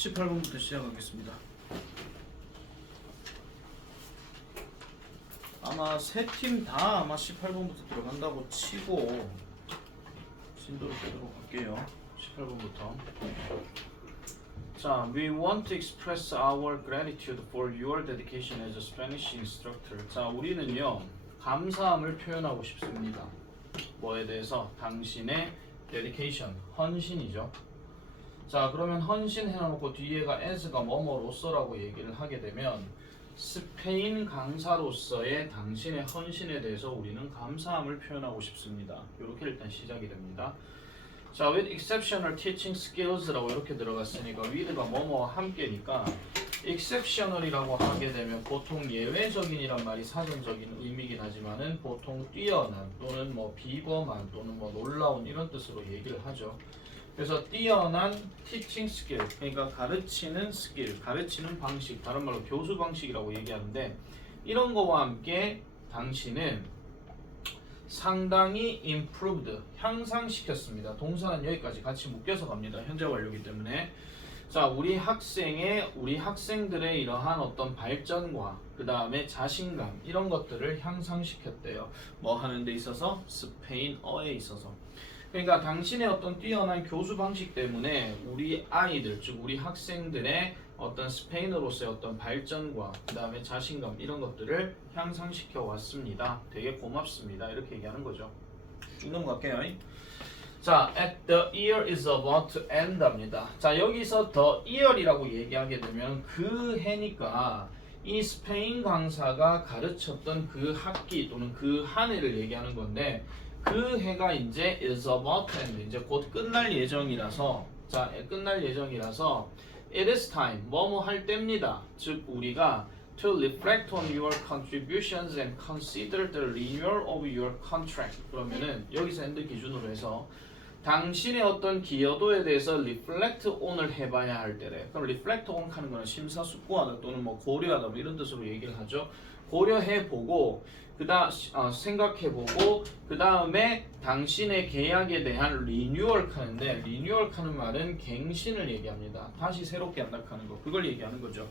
18번부터 시작하겠습니다. 아마 세 팀 다 아마 18번부터 들어간다고 치고 진도를 빼도록 할게요. 18번부터. 자, we want to express our gratitude for your dedication as a Spanish instructor. 자, 우리는요 감사함을 표현하고 싶습니다. 뭐에 대해서? 당신의 dedication, 헌신이죠. 자, 그러면 헌신 해놓고 뒤에가 as가 뭐뭐로서라고 얘기를 하게 되면 스페인 강사로서의 당신의 헌신에 대해서 우리는 감사함을 표현하고 싶습니다. 이렇게 일단 시작이 됩니다. 자, with exceptional teaching skills라고 이렇게 들어갔으니까 with가 뭐뭐와 함께니까 exceptional이라고 하게 되면 보통 예외적인이란 말이 사전적인 의미긴 하지만은 보통 뛰어난 또는 뭐 비범한 또는 뭐 놀라운 이런 뜻으로 얘기를 하죠. 그래서 뛰어난 teaching skill, 그러니까 가르치는 스킬, 가르치는 방식, 다른 말로 교수 방식이라고 얘기하는데 이런 거와 함께 당신은 상당히 improved, 향상시켰습니다. 동사는 여기까지 같이 묶여서 갑니다. 현재 완료이기 때문에. 자, 우리 학생들의 이러한 어떤 발전과 그 다음에 자신감 이런 것들을 향상시켰대요. 뭐 하는 데 있어서? 스페인어에 있어서. 그러니까 당신의 어떤 뛰어난 교수 방식 때문에 우리 아이들, 즉 우리 학생들의 어떤 스페인어로서의 어떤 발전과 그 다음에 자신감 이런 것들을 향상시켜 왔습니다. 되게 고맙습니다. 이렇게 얘기하는 거죠. 쭉 넘어갈게요. 자, at the year is about to end 합니다. 자, 여기서 the year이라고 얘기하게 되면 그 해니까 이 스페인 강사가 가르쳤던 그 학기 또는 그 한 해를 얘기하는 건데 그 해가 이제 is about to end, 이제 곧 끝날 예정이라서, 자, 끝날 예정이라서 it is time, 뭐뭐 할 때입니다. 즉 우리가 to reflect on your contributions and consider the renewal of your contract. 그러면은 여기서 end 기준으로 해서 당신의 어떤 기여도에 대해서 reflect on을 해봐야 할 때래. 그럼 reflect on 하는 거는 심사숙고하다 또는 뭐 고려하다 뭐 이런 뜻으로 얘기를 하죠. 고려해보고 생각해보고 그 다음에 당신의 계약에 대한 리뉴얼 하는데 리뉴얼 하는 말은 갱신을 얘기합니다. 다시 새롭게 한다 하는 거, 그걸 얘기하는 거죠.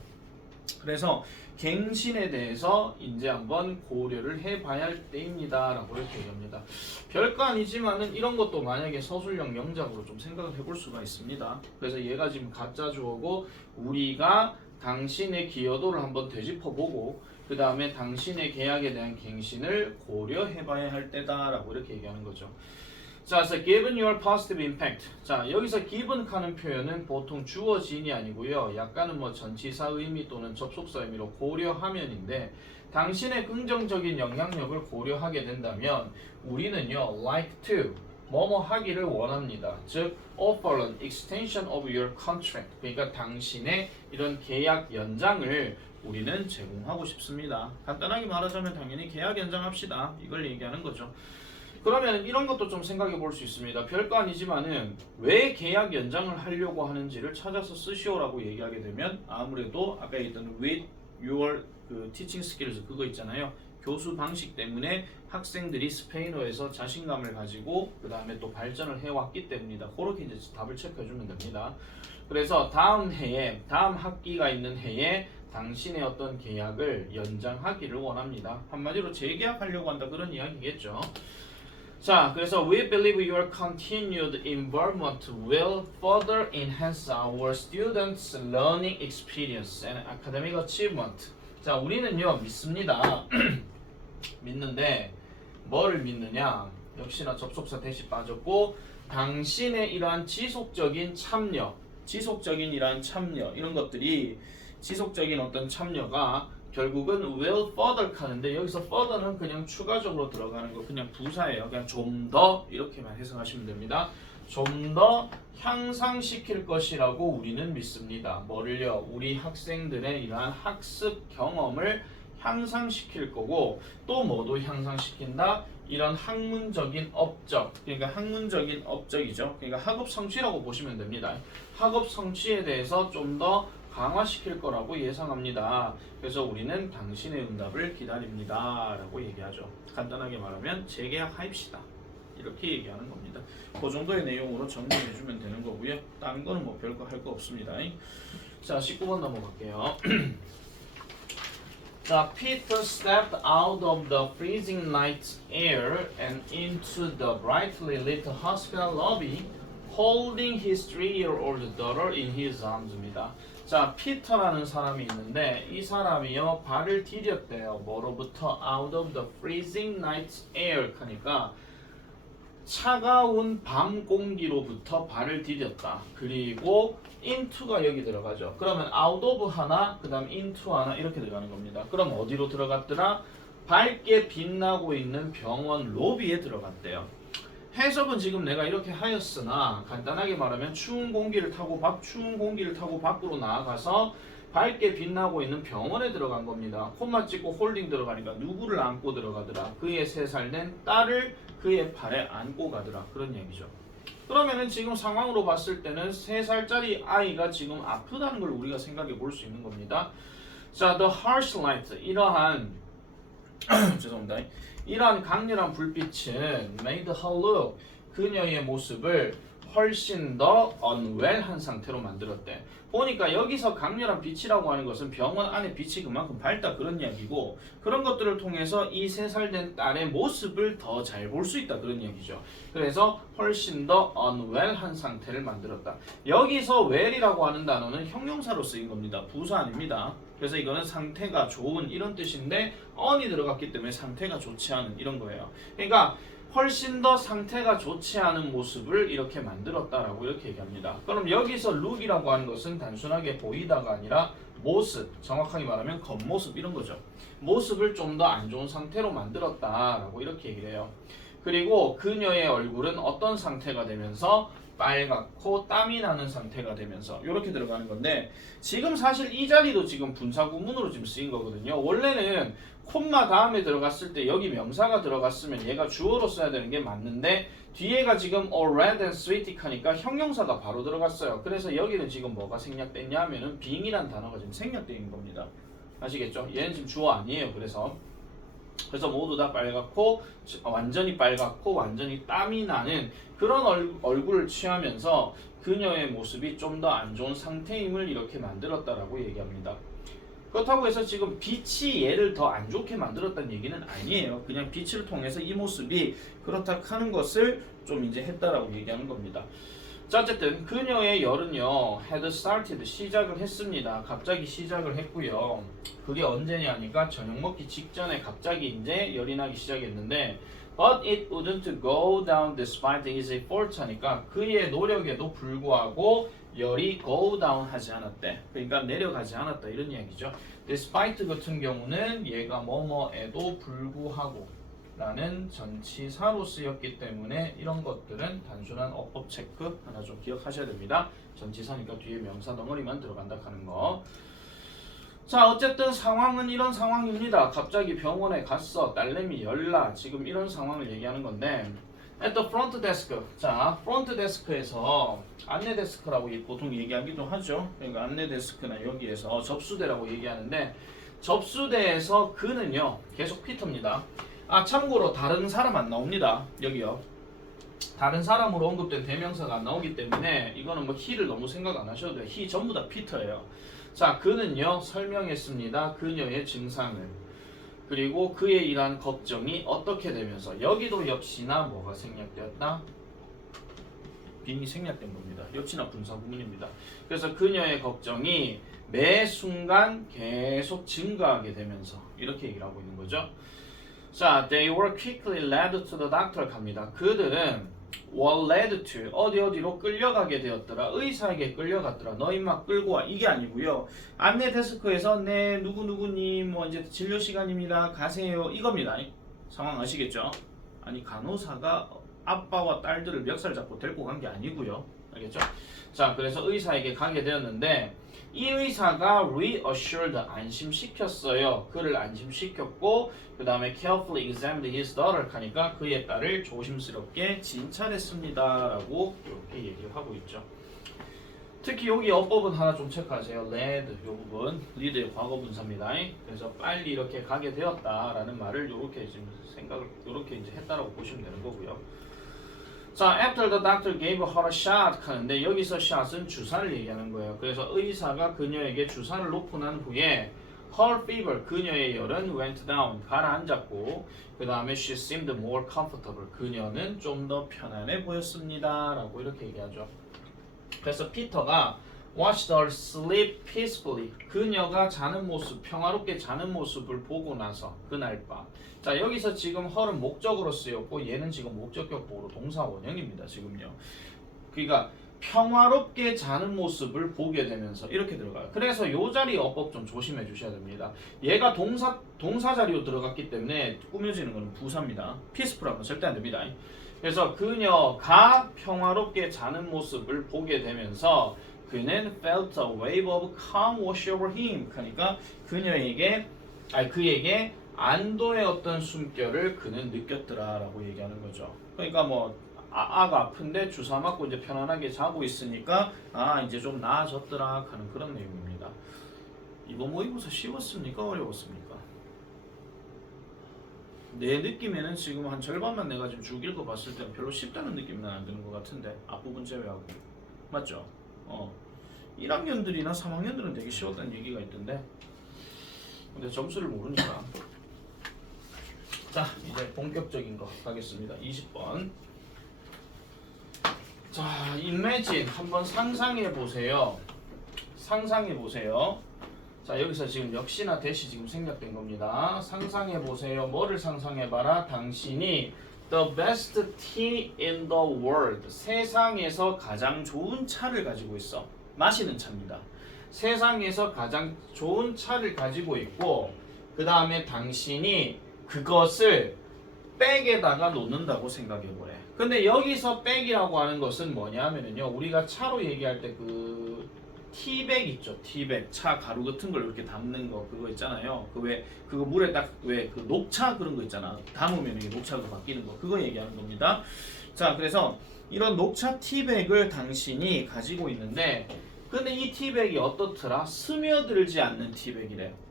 그래서 갱신에 대해서 이제 한번 고려를 해봐야 할 때입니다 라고 이렇게 얘기합니다. 별거 아니지만은 이런 것도 만약에 서술형 영작으로 좀 생각을 해볼 수가 있습니다. 그래서 얘가 지금 가짜 주어고 우리가 당신의 기여도를 한번 되짚어보고 그 다음에 당신의 계약에 대한 갱신을 고려해봐야 할 때다라고 이렇게 얘기하는 거죠. 자, 그래서 given your positive impact. 자, 여기서 given 하는 표현은 보통 주어진이 아니고요. 약간은 뭐 전치사 의미 또는 접속사 의미로 고려하면인데 당신의 긍정적인 영향력을 고려하게 된다면 우리는요 like to 뭐뭐 하기를 원합니다. 즉 offer an extension of your contract. 그러니까 당신의 이런 계약 연장을 우리는 제공하고 싶습니다. 간단하게 말하자면 당연히 계약 연장합시다. 이걸 얘기하는 거죠. 그러면 이런 것도 좀 생각해 볼 수 있습니다. 별거 아니지만은 왜 계약 연장을 하려고 하는지를 찾아서 쓰시오라고 얘기하게 되면 아무래도 아까 얘기했던 with your 그 teaching skills 그거 있잖아요. 교수 방식 때문에 학생들이 스페인어에서 자신감을 가지고 그 다음에 또 발전을 해왔기 때문이다. 그렇게 이제 답을 체크해주면 됩니다. 그래서 다음 해에, 다음 학기가 있는 해에 당신의 어떤 계약을 연장하기를 원합니다. 한마디로 재계약하려고 한다 그런 이야기겠죠. 자, 그래서 we believe your continued involvement will further enhance our students' learning experience and academic achievement. 자, 우리는요 믿습니다. 믿는데 뭐를 믿느냐? 역시나 접속사 대시 빠졌고 당신의 이러한 지속적인 참여, 지속적인 이러한 참여 이런 것들이 지속적인 어떤 참여가 결국은 will further 하는데 여기서 further는 그냥 추가적으로 들어가는 거 그냥 부사예요. 그냥 좀 더 이렇게만 해석하시면 됩니다. 좀 더 향상시킬 것이라고 우리는 믿습니다. 뭐를요? 우리 학생들의 이러한 학습 경험을 향상시킬 거고 또 뭐도 향상시킨다? 이런 학문적인 업적, 그러니까 학문적인 업적이죠. 그러니까 학업 성취라고 보시면 됩니다. 학업 성취에 대해서 좀 더 강화시킬 거라고 예상합니다. 그래서 우리는 당신의 응답을 기다립니다 라고 얘기하죠. 간단하게 말하면 재계약하입시다. 이렇게 얘기하는 겁니다. 그 정도의 내용으로 정리해주면 되는 거고요. 다른 거는 뭐 별거 할 거 없습니다. 자, 19번 넘어갈게요. 자, Peter stepped out of the freezing night air and into the brightly lit hospital lobby, holding his 3-year-old daughter in his arms입니다. 자, 피터라는 사람이 있는데 이 사람이요 발을 디뎠대요. 뭐로부터? Out of the freezing night air 하니까 차가운 밤 공기로부터 발을 디뎠다. 그리고 into가 여기 들어가죠. 그러면 out of 하나, 그 다음 into 하나 이렇게 들어가는 겁니다. 그럼 어디로 들어갔더라? 밝게 빛나고 있는 병원 로비에 들어갔대요. 해석은 지금 내가 이렇게 하였으나 간단하게 말하면 추운 공기를 타고 밖으로 나아가서 밝게 빛나고 있는 병원에 들어간 겁니다. 콤마 찍고 홀딩 들어가니까 누구를 안고 들어가더라? 그의 3살 된 딸을 그의 팔에 안고 가더라. 그런 얘기죠. 그러면은 지금 상황으로 봤을 때는 3살짜리 아이가 지금 아프다는 걸 우리가 생각해 볼 수 있는 겁니다. 자, the harsh light, 이러한 죄송합니다. 이러한 강렬한 불빛은 made her look, 그녀의 모습을 훨씬 더 unwell한 상태로 만들었대. 보니까 여기서 강렬한 빛이라고 하는 것은 병원 안에 빛이 그만큼 밝다 그런 이야기고, 그런 것들을 통해서 이 3살 된 딸의 모습을 더 잘 볼 수 있다 그런 얘기죠. 그래서 훨씬 더 unwell한 상태를 만들었다. 여기서 well이라고 하는 단어는 형용사로 쓰인 겁니다. 부사 아닙니다. 그래서 이거는 상태가 좋은 이런 뜻인데 on이 들어갔기 때문에 상태가 좋지 않은 이런 거예요. 그러니까 훨씬 더 상태가 좋지 않은 모습을 이렇게 만들었다라고 이렇게 얘기합니다. 그럼 여기서 look이라고 하는 것은 단순하게 보이다가 아니라 모습, 정확하게 말하면 겉모습 이런 거죠. 모습을 좀 더 안 좋은 상태로 만들었다라고 이렇게 얘기를 해요. 그리고 그녀의 얼굴은 어떤 상태가 되면서 빨갛고 땀이 나는 상태가 되면서 이렇게 들어가는 건데, 지금 사실 이 자리도 지금 분사구문으로 지금 쓰인 거거든요. 원래는 콤마 다음에 들어갔을 때 여기 명사가 들어갔으면 얘가 주어로 써야 되는 게 맞는데 뒤에가 지금 all red and sweet 하니까 형용사가 바로 들어갔어요. 그래서 여기는 지금 뭐가 생략됐냐 하면은 being이란 단어가 지금 생략되어 있는 겁니다. 아시겠죠? 얘는 지금 주어 아니에요. 그래서 모두 다 빨갛고 완전히 빨갛고 완전히 땀이 나는 그런 얼굴을 취하면서 그녀의 모습이 좀 더 안 좋은 상태임을 이렇게 만들었다라고 얘기합니다. 그렇다고 해서 지금 빛이 얘를 더 안 좋게 만들었다는 얘기는 아니에요. 그냥 빛을 통해서 이 모습이 그렇다 하는 것을 좀 이제 했다라고 얘기하는 겁니다. 자, 어쨌든 그녀의 열은요 had started, 시작을 했습니다. 갑자기 시작을 했고요. 그게 언제냐 하니까 저녁 먹기 직전에 갑자기 이제 열이 나기 시작했는데 but it wouldn't go down despite his effort 하니까 그의 노력에도 불구하고 열이 go down 하지 않았대. 그러니까 내려가지 않았다 이런 이야기죠. despite 같은 경우는 얘가 뭐뭐에도 불구하고 라는 전치사로 쓰였기 때문에 이런 것들은 단순한 어법 체크 하나 좀 기억하셔야 됩니다. 전치사니까 뒤에 명사 덩어리만 들어간다 하는 거. 자, 어쨌든 상황은 이런 상황입니다. 갑자기 병원에 갔어. 딸내미 열나. 지금 이런 상황을 얘기하는 건데 at the front desk. 자, front desk에서 안내 데스크라고 보통 얘기하기도 하죠. 그러니까 안내 데스크나 여기에서 접수대라고 얘기하는데 접수대에서 그는요 계속 피터입니다. 아, 참고로 다른 사람 안 나옵니다. 여기요. 다른 사람으로 언급된 대명사가 안 나오기 때문에 이거는 뭐 he를 너무 생각 안 하셔도 돼요. he 전부 다 피터예요. 자, 그는요 설명했습니다. 그녀의 증상을. 그리고 그의 이러한 걱정이 어떻게 되면서 여기도 역시나 뭐가 생략되었다? 빈이 생략된 겁니다. 역시나 분사구문입니다. 그래서 그녀의 걱정이 매 순간 계속 증가하게 되면서 이렇게 얘기를 하고 있는 거죠. 자, they were quickly led to the doctor 갑니다. 그들은 were led to 어디로 끌려가게 되었더라. 의사에게 끌려갔더라. 너 임마 끌고 와. 이게 아니고요. 안내 데스크에서 네 누구누구님 뭐 이제 진료 시간입니다. 가세요. 이겁니다. 상황 아시겠죠? 아니 간호사가 아빠와 딸들을 멱살 잡고 데리고 간 게 아니고요. 알겠죠? 자, 그래서 의사에게 가게 되었는데 이 의사가 reassured, 안심시켰어요. 그를 안심시켰고 그 다음에 carefully examined his daughter 하니까 그의 딸을 조심스럽게 진찰했습니다 라고 이렇게 얘기를 하고 있죠. 특히 여기 어법은 하나 좀 체크하세요. led, 이 부분 lead의 과거분사입니다. 그래서 빨리 이렇게 가게 되었다라는 말을 이렇게 지금 생각을 이렇게 이제 했다라고 보시면 되는 거고요. 자, after the doctor gave her a shot 하는데 여기서 shot은 주사를 얘기하는 거예요. 그래서 의사가 그녀에게 주사를 놓고 난 후에 her fever, 그녀의 열은 went down, 가라앉았고 그 다음에 she seemed more comfortable, 그녀는 좀 더 편안해 보였습니다 라고 이렇게 얘기하죠. 그래서 피터가 watched her sleep peacefully, 그녀가 자는 모습, 평화롭게 자는 모습을 보고 나서 그날 밤. 자, 여기서 지금 her은 목적으로 쓰였고 얘는 지금 목적격보로 동사 원형입니다. 지금요. 그러니까 평화롭게 자는 모습을 보게 되면서 이렇게 들어가요. 그래서 요 자리 어법 좀 조심해 주셔야 됩니다. 얘가 동사 자리로 들어갔기 때문에 꾸며지는 것은 부사입니다. peaceful하면 절대 안 됩니다. 그래서 그녀가 평화롭게 자는 모습을 보게 되면서 그는 felt a wave of calm wash over him. 그러니까 그에게 안도의 어떤 숨결을 그는 느꼈더라라고 얘기하는 거죠. 그러니까 뭐 아가 아픈데 주사 맞고 이제 편안하게 자고 있으니까 이제 좀 나아졌더라 하는 그런 내용입니다. 이번 모의고사 쉬웠습니까? 어려웠습니까? 내 느낌에는 지금 한 절반만 내가 지금 쭉 읽어봤을 때는 별로 쉽다는 느낌은 안 드는 것 같은데 앞부분 제외하고 맞죠? 1학년들이나 3학년들은 되게 쉬웠다는 얘기가 있던데 근데 점수를 모르니까. 자, 이제 본격적인 거 가겠습니다. 20번. 자, imagine 한번 상상해 보세요. 상상해 보세요. 자, 여기서 지금 역시나 대시 지금 생략된 겁니다. 상상해 보세요. 뭐를 상상해 봐라? 당신이 the best tea in the world, 세상에서 가장 좋은 차를 가지고 있어. 마시는 차입니다. 세상에서 가장 좋은 차를 가지고 있고 그 다음에 당신이 그것을 백에다가 놓는다고 생각해보래. 근데 여기서 백이라고 하는 것은 뭐냐면요, 우리가 차로 얘기할 때 그 티백 있죠. 티백, 차 가루 같은 걸 이렇게 담는 거 그거 있잖아요. 그거 물에 딱 그 녹차 그런 거 있잖아. 담으면 이게 녹차로 바뀌는 거 그거 얘기하는 겁니다. 자, 그래서 이런 녹차 티백을 당신이 가지고 있는데 근데 이 티백이 어떻더라? 스며들지 않는 티백이래요.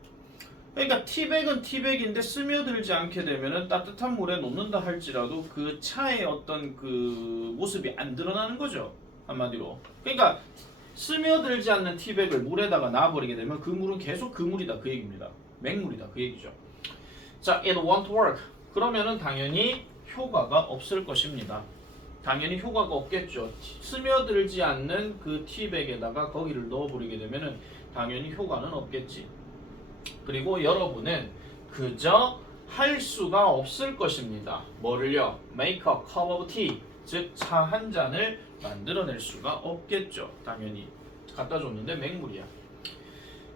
그러니까 티백은 티백인데 스며들지 않게 되면은 따뜻한 물에 놓는다 할지라도 그 차의 어떤 그 모습이 안 드러나는 거죠. 한마디로. 그러니까 스며들지 않는 티백을 물에다가 놔버리게 되면 그 물은 계속 그 물이다 그 얘기입니다. 맹물이다 그 얘기죠. 자, it won't work. 그러면은 당연히 효과가 없을 것입니다. 당연히 효과가 없겠죠. 스며들지 않는 그 티백에다가 거기를 넣어버리게 되면은 당연히 효과는 없겠지. 그리고 여러분은 그저 할 수가 없을 것입니다. 뭐를요? Make a cup of tea, 즉 차 한 잔을 만들어낼 수가 없겠죠. 당연히 갖다 줬는데 맹물이야.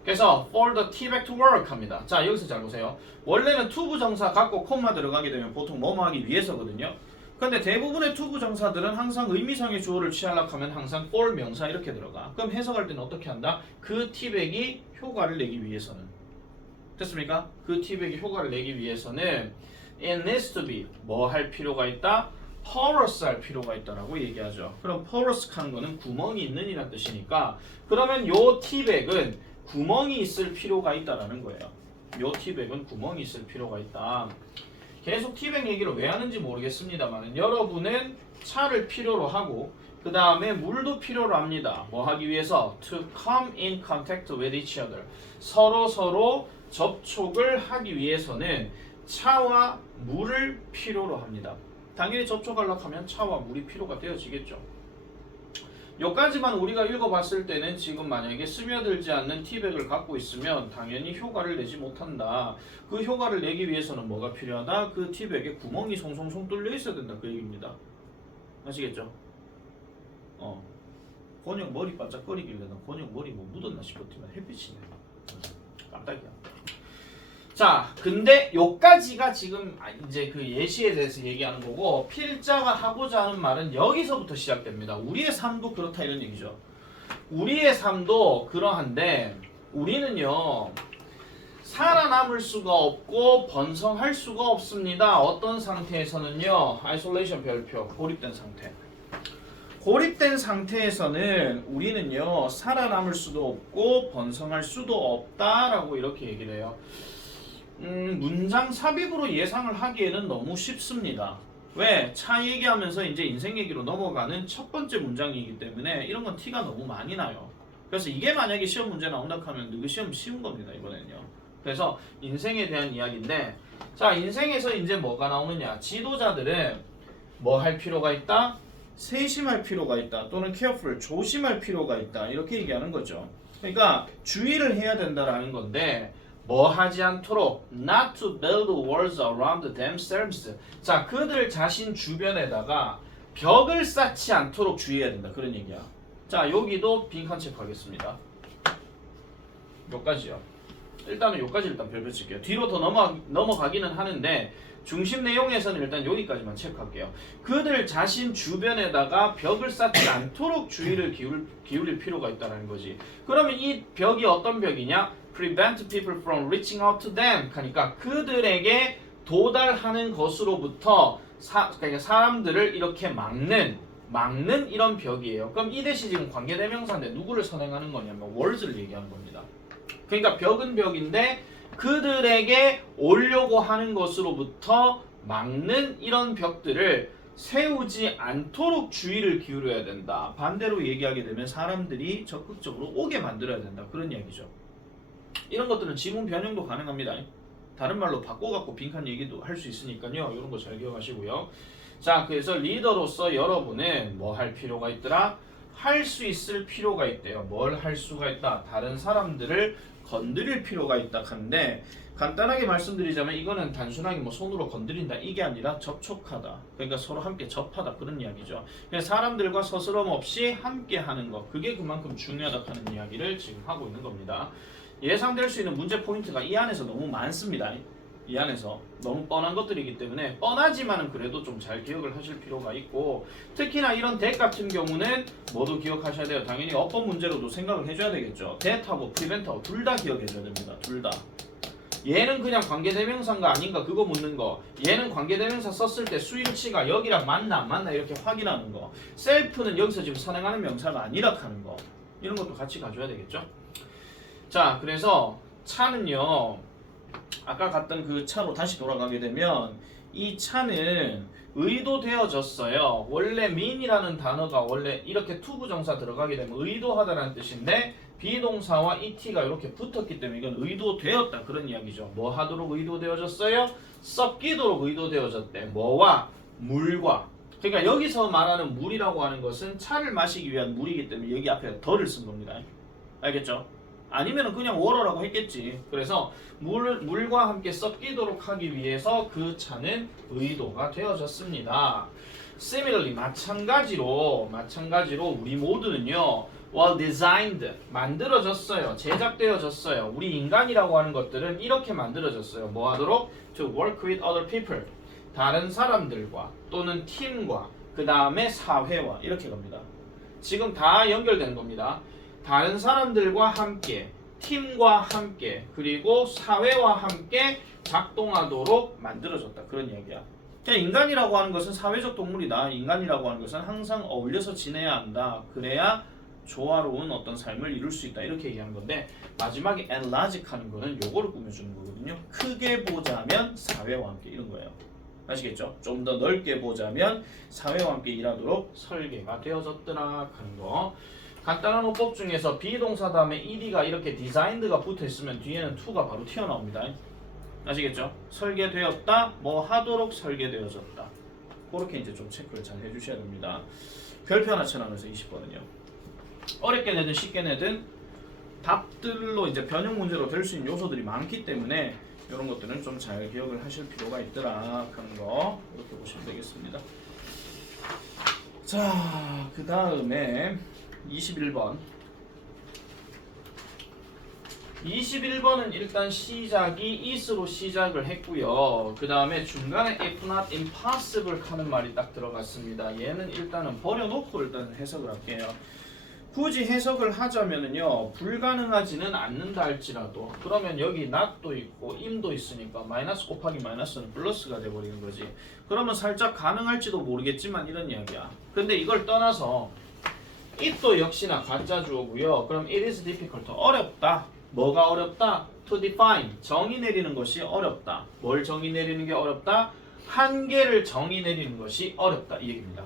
그래서 for the tea back to work 합니다. 자, 여기서 잘 보세요. 원래는 투부정사 갖고 콤마 들어가게 되면 보통 뭐뭐 하기 위해서거든요. 근데 대부분의 투부정사들은 항상 의미상의 주어를 취하려고 하면 항상 for 명사 이렇게 들어가. 그럼 해석할 때는 어떻게 한다? 그 티백이 효과를 내기 위해서는. 됐습니까? 그 티백이 효과를 내기 위해서는 it needs to be 뭐 할 필요가 있다? porous 할 필요가 있다라고 얘기하죠. 그럼 porous 하는 거는 구멍이 있는 이란 뜻이니까 그러면 요 티백은 구멍이 있을 필요가 있다라는 거예요. 요 티백은 구멍이 있을 필요가 있다. 계속 티백 얘기를 왜 하는지 모르겠습니다만 여러분은 차를 필요로 하고 그 다음에 물도 필요로 합니다. 뭐 하기 위해서? To come in contact with each other. 서로 접촉을 하기 위해서는 차와 물을 필요로 합니다. 당연히 접촉하려고 하면 차와 물이 필요가 되어지겠죠. 여기까지만 우리가 읽어봤을 때는 지금 만약에 스며들지 않는 티백을 갖고 있으면 당연히 효과를 내지 못한다. 그 효과를 내기 위해서는 뭐가 필요하다? 그 티백에 구멍이 송송송 뚫려 있어야 된다. 그 얘기입니다. 아시겠죠? 권역 머리 반짝거리길래 나 권역 머리 뭐 묻었나 싶었지만 햇빛이네. 깜짝이야. 자, 근데 요까지가 지금 이제 그 예시에 대해서 얘기하는 거고 필자가 하고자 하는 말은 여기서부터 시작됩니다. 우리의 삶도 그렇다 이런 얘기죠. 우리의 삶도 그러한데 우리는요 살아남을 수가 없고 번성할 수가 없습니다. 어떤 상태에서는요 아이솔레이션 별표 고립된 상태. 고립된 상태에서는 우리는요 살아남을 수도 없고 번성할 수도 없다라고 이렇게 얘기를 해요. 문장 삽입으로 예상을 하기에는 너무 쉽습니다. 왜? 차 얘기하면서 이제 인생 얘기로 넘어가는 첫 번째 문장이기 때문에 이런 건 티가 너무 많이 나요. 그래서 이게 만약에 시험 문제 나온다 하면 너희 시험 쉬운 겁니다, 이번에는요. 그래서 인생에 대한 이야기인데, 자, 인생에서 이제 뭐가 나오느냐? 지도자들은 뭐 할 필요가 있다? 세심할 필요가 있다. 또는 careful, 조심할 필요가 있다. 이렇게 얘기하는 거죠. 그러니까 주의를 해야 된다라는 건데, 뭐 하지 않도록 not to build walls around themselves. 자, 그들 자신 주변에다가 벽을 쌓지 않도록 주의해야 된다. 그런 얘기야. 자, 여기도 빈칸 체크하겠습니다. 여기까지요. 일단은 여기까지 일단 별 붙일게요. 뒤로 더 넘어가기는 하는데 중심 내용에서는 일단 여기까지만 체크할게요. 그들 자신 주변에다가 벽을 쌓지 않도록 주의를 기울일 필요가 있다는 거지. 그러면 이 벽이 어떤 벽이냐? Prevent people from reaching out to them. 그러니까 그들에게 도달하는 것으로부터 그러니까 사람들을 이렇게 막는 이런 벽이에요. 그럼 이 대시 지금 관계대명사인데 누구를 선행하는 거냐면 월즈를 얘기하는 겁니다. 그러니까 벽은 벽인데 그들에게 오려고 하는 것으로부터 막는 이런 벽들을 세우지 않도록 주의를 기울여야 된다. 반대로 얘기하게 되면 사람들이 적극적으로 오게 만들어야 된다. 그런 이야기죠. 이런 것들은 지문 변형도 가능합니다. 다른 말로 바꿔갖고 빈칸 얘기도 할 수 있으니까요. 이런 거 잘 기억하시고요. 자, 그래서 리더로서 여러분은 뭐 할 필요가 있더라? 할 수 있을 필요가 있대요. 뭘 할 수가 있다? 다른 사람들을 건드릴 필요가 있다 하는데 간단하게 말씀드리자면 이거는 단순하게 뭐 손으로 건드린다 이게 아니라 접촉하다. 그러니까 서로 함께 접하다 그런 이야기죠. 그래서 사람들과 서스럼 없이 함께 하는 것 그게 그만큼 중요하다 하는 이야기를 지금 하고 있는 겁니다. 예상될 수 있는 문제 포인트가 이 안에서 너무 많습니다. 이 안에서 너무 뻔한 것들이기 때문에 뻔하지만은 그래도 좀 잘 기억을 하실 필요가 있고 특히나 이런 that 같은 경우는 모두 기억하셔야 돼요. 당연히 어법 문제로도 생각을 해줘야 되겠죠. that하고 prevent하고 둘 다 기억해줘야 됩니다. 둘 다. 얘는 그냥 관계대명사인가 아닌가 그거 묻는 거. 얘는 관계대명사 썼을 때 수일치가 여기랑 맞나 안 맞나 이렇게 확인하는 거. self는 여기서 지금 선행하는 명사가 아니라 하는 거. 이런 것도 같이 가져야 되겠죠. 자, 그래서 차는요. 아까 갔던 그 차로 다시 돌아가게 되면 이 차는 의도되어졌어요. 원래 mean이라는 단어가 원래 이렇게 투부정사 들어가게 되면 의도하다라는 뜻인데 비동사와 et가 이렇게 붙었기 때문에 이건 의도되었다 그런 이야기죠. 뭐 하도록 의도되어졌어요? 섞이도록 의도되어졌대. 뭐와? 물과. 그러니까 여기서 말하는 물이라고 하는 것은 차를 마시기 위한 물이기 때문에 여기 앞에 더를 쓴 겁니다. 알겠죠? 아니면 그냥 워러라고 했겠지. 그래서 물과 함께 섞이도록 하기 위해서 그 차는 의도가 되어졌습니다. Similarly, 마찬가지로 우리 모두는요, well designed, 만들어졌어요. 제작되어졌어요. 우리 인간이라고 하는 것들은 이렇게 만들어졌어요. 뭐 하도록? To work with other people. 다른 사람들과 또는 팀과 그 다음에 사회와 이렇게 갑니다. 지금 다 연결되는 겁니다. 다른 사람들과 함께, 팀과 함께, 그리고 사회와 함께 작동하도록 만들어졌다. 그런 이야기야. 그냥 인간이라고 하는 것은 사회적 동물이다. 인간이라고 하는 것은 항상 어울려서 지내야 한다. 그래야 조화로운 어떤 삶을 이룰 수 있다. 이렇게 얘기하는 건데 마지막에 enlarge 하는 거는 요거를 꾸며주는 거거든요. 크게 보자면 사회와 함께 이런 거예요. 아시겠죠? 좀 더 넓게 보자면 사회와 함께 일하도록 설계가 되어졌더라 하는 거. 간단한 어법 중에서 비동사 다음에 ed가 이렇게 designed가 붙어있으면 뒤에는 to가 바로 튀어나옵니다. 아시겠죠? 설계되었다, 뭐 하도록 설계되어졌다. 그렇게 이제 좀 체크를 잘 해주셔야 됩니다. 별표 하나 쳐나가면서 20번은요. 어렵게 내든 쉽게 내든 답들로 이제 변형 문제로 될 수 있는 요소들이 많기 때문에 이런 것들은 좀 잘 기억을 하실 필요가 있더라 하는 거 이렇게 보시면 되겠습니다. 자, 그 다음에 21번. 21번은 일단 시작이 is로 시작을 했고요. 그 다음에 중간에 if not impossible 하는 말이 딱 들어갔습니다. 얘는 일단은 버려놓고 일단 해석을 할게요. 굳이 해석을 하자면은요, 불가능하지는 않는다 할지라도 그러면 여기 not도 있고 im도 있으니까 마이너스 곱하기 마이너스는 플러스가 돼버리는 거지. 그러면 살짝 가능할지도 모르겠지만 이런 이야기야. 근데 이걸 떠나서 it도 역시나 가짜 주어고요. 그럼 it is difficult, 어렵다. 뭐가 어렵다? To define, 정의 내리는 것이 어렵다. 뭘 정의 내리는 게 어렵다? 한계를 정의 내리는 것이 어렵다 이 얘기입니다.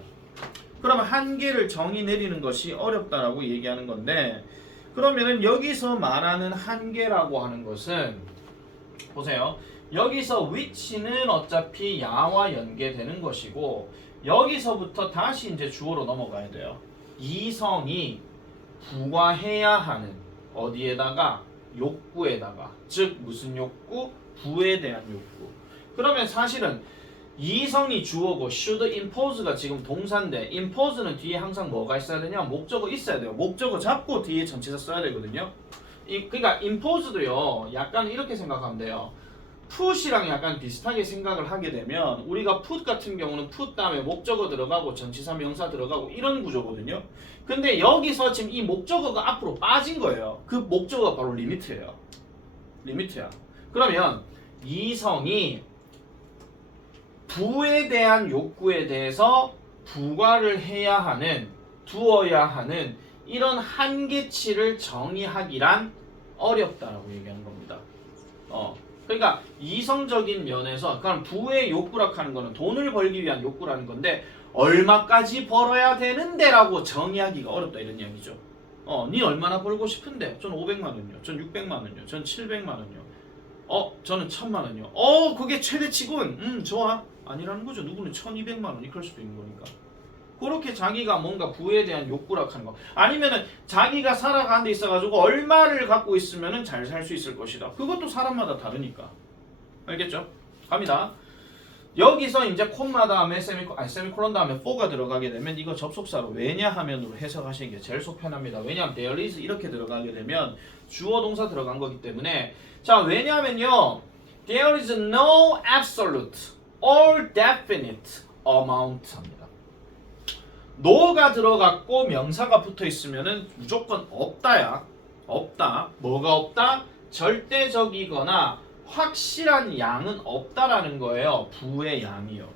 그러면 한계를 정의 내리는 것이 어렵다라고 얘기하는 건데, 그러면은 여기서 말하는 한계라고 하는 것은 보세요. 여기서 which는 어차피 야와 연계되는 것이고, 여기서부터 다시 이제 주어로 넘어가야 돼요. 이성이 부과해야 하는 어디에다가 욕구에다가, 즉 무슨 욕구? 부에 대한 욕구. 그러면 사실은 이성이 주어고 should impose가 지금 동사인데, impose는 뒤에 항상 뭐가 있어야 되냐? 목적어 있어야 돼요. 목적어 잡고 뒤에 전치사 써야 되거든요. 그러니까 impose도요, 약간 이렇게 생각하면 돼요. put이랑 약간 비슷하게 생각을 하게 되면, 우리가 put 같은 경우는 put 다음에 목적어 들어가고 전치사 명사 들어가고 이런 구조거든요. 근데 여기서 지금 이 목적어가 앞으로 빠진 거예요. 그 목적어가 바로 리미트예요. 리미트야. 그러면 이성이 부에 대한 욕구에 대해서 부과를 해야 하는, 두어야 하는 이런 한계치를 정의하기란 어렵다라고 얘기하는 겁니다. 그러니까 이성적인 면에서, 그럼 부의 욕구라고 하는 거는 돈을 벌기 위한 욕구라는 건데, 얼마까지 벌어야 되는데라고 정의하기가 어렵다 이런 이야기죠. 니 얼마나 벌고 싶은데? 전 500만 원요. 전 600만 원요. 전 700만 원요. 저는 1000만 원요. 그게 최대치군. 좋아. 아니라는 거죠. 누구는 1200만 원 그럴 수도 있는 거니까. 그렇게 자기가 뭔가 부에 대한 욕구라고 하는 거. 아니면은 자기가 살아가는 데 있어가지고 얼마를 갖고 있으면은 잘 살 수 있을 것이다. 그것도 사람마다 다르니까. 알겠죠? 갑니다. 여기서 이제 콤마 다음에 세미콜론 다음에 4가 들어가게 되면 이거 접속사로 왜냐하면으로 해석하시는 게 제일 속 편합니다. 왜냐하면 there is 이렇게 들어가게 되면 주어 동사 들어간 거기 때문에, 자, 왜냐하면요, there is no absolute or definite amount 합니다. no가 들어갔고 명사가 붙어 있으면은 무조건 없다야. 없다. 뭐가 없다? 절대적이거나 확실한 양은 없다라는 거예요. 부의 양이요.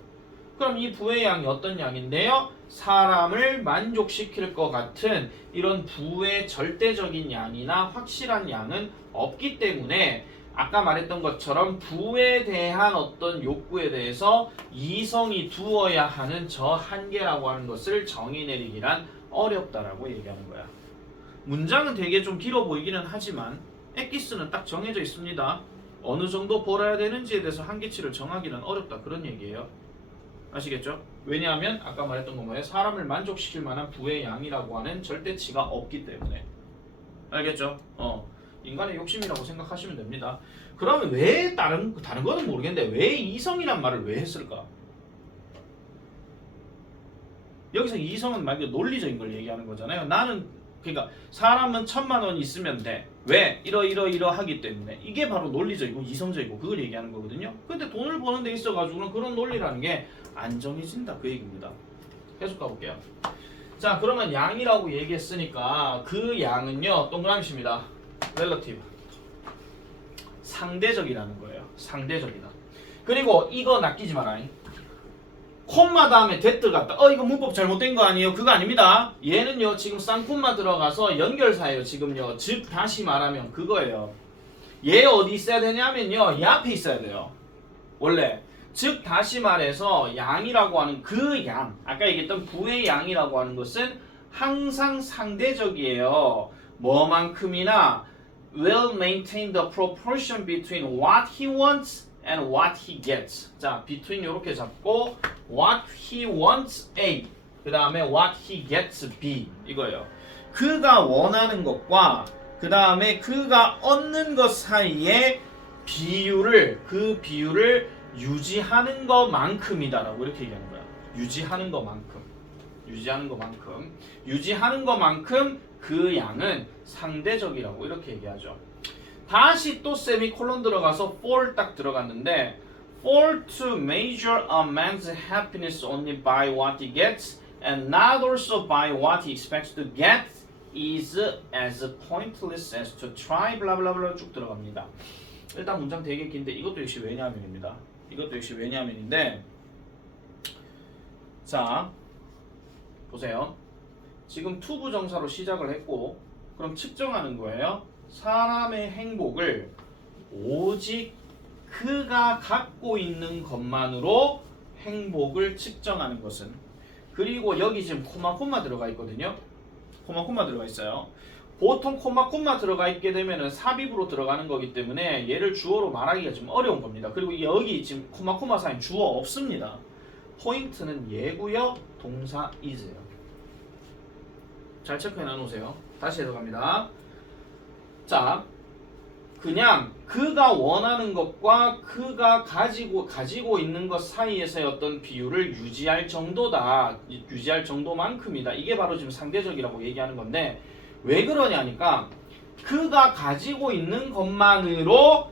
그럼 이 부의 양이 어떤 양인데요? 사람을 만족시킬 것 같은 이런 부의 절대적인 양이나 확실한 양은 없기 때문에, 아까 말했던 것처럼 부에 대한 어떤 욕구에 대해서 이성이 두어야 하는 저 한계라고 하는 것을 정의 내리기란 어렵다라고 얘기하는 거야. 문장은 되게 좀 길어 보이기는 하지만 엑기스는 딱 정해져 있습니다. 어느 정도 벌어야 되는지에 대해서 한계치를 정하기는 어렵다 그런 얘기예요. 아시겠죠? 왜냐하면 아까 말했던 거 뭐예요? 사람을 만족시킬 만한 부의 양이라고 하는 절대치가 없기 때문에. 알겠죠? 인간의 욕심이라고 생각하시면 됩니다. 그러면 왜 다른 거는 모르겠는데 왜 이성이란 말을 왜 했을까? 여기서 이성은 말 그대로 논리적인 걸 얘기하는 거잖아요. 그러니까 사람은 1000만 원 있으면 돼. 왜? 이러하기 때문에. 이게 바로 논리적이고 이성적이고 그걸 얘기하는 거거든요. 근데 돈을 버는 데 있어가지고는 그런 논리라는 게 안 정해진다 그 얘기입니다. 계속 가볼게요. 자, 그러면 양이라고 얘기했으니까 그 양은요, 동그라미입니다. relative. 상대적이라는 거예요. 상대적이다. 그리고 이거 낚이지 마라. 콤마 다음에 that 들어갔다. 이거 문법 잘못된 거 아니에요? 그거 아닙니다. 얘는요, 지금 쌍콤마 들어가서 연결사예요. 지금요. 즉 다시 말하면 그거예요. 얘 어디 있어야 되냐면요, 얘 앞에 있어야 돼요. 원래. 즉 다시 말해서 양이라고 하는 그 양, 아까 얘기했던 부의 양이라고 하는 것은 항상 상대적이에요. 뭐만큼이나 will maintain the proportion between what he wants and what he gets. 자, between 이렇게 잡고 what he wants A, 그 다음에 what he gets B 이거예요. 그가 원하는 것과 그 다음에 그가 얻는 것 사이의 그 비율을 유지하는 것만큼이다라고 이렇게 얘기하는 거야. 유지하는 것만큼 그 양은 상대적이라고 이렇게 얘기하죠. 다시 또 세미콜론 들어가서 for 딱 들어갔는데, for to measure a man's happiness only by what he gets and not also by what he expects to get is as pointless as to try 블라블라블라 쭉 들어갑니다. 일단 문장 되게 긴데 이것도 역시 왜냐하면입니다. 이것도 역시 왜냐하면인데, 자 보세요. 지금 투부정사로 시작을 했고, 그럼 측정하는 거예요. 사람의 행복을 오직 그가 갖고 있는 것만으로 행복을 측정하는 것은 그리고 여기 지금 코마 들어가 있거든요. 코마 들어가 있어요. 보통 코마 들어가 있게 되면은 삽입으로 들어가는 거기 때문에 얘를 주어로 말하기가 좀 어려운 겁니다. 그리고 여기 지금 코마 사이에 주어 없습니다. 포인트는 얘고요. 동사 is예요. 잘 체크해 놔놓으세요. 다시 들어갑니다. 자, 그냥 그가 원하는 것과 그가 가지고 있는 것 사이에서의 어떤 비율을 유지할 정도다. 유지할 정도만큼이다. 이게 바로 지금 상대적이라고 얘기하는 건데 왜 그러냐니까 그가 가지고 있는 것만으로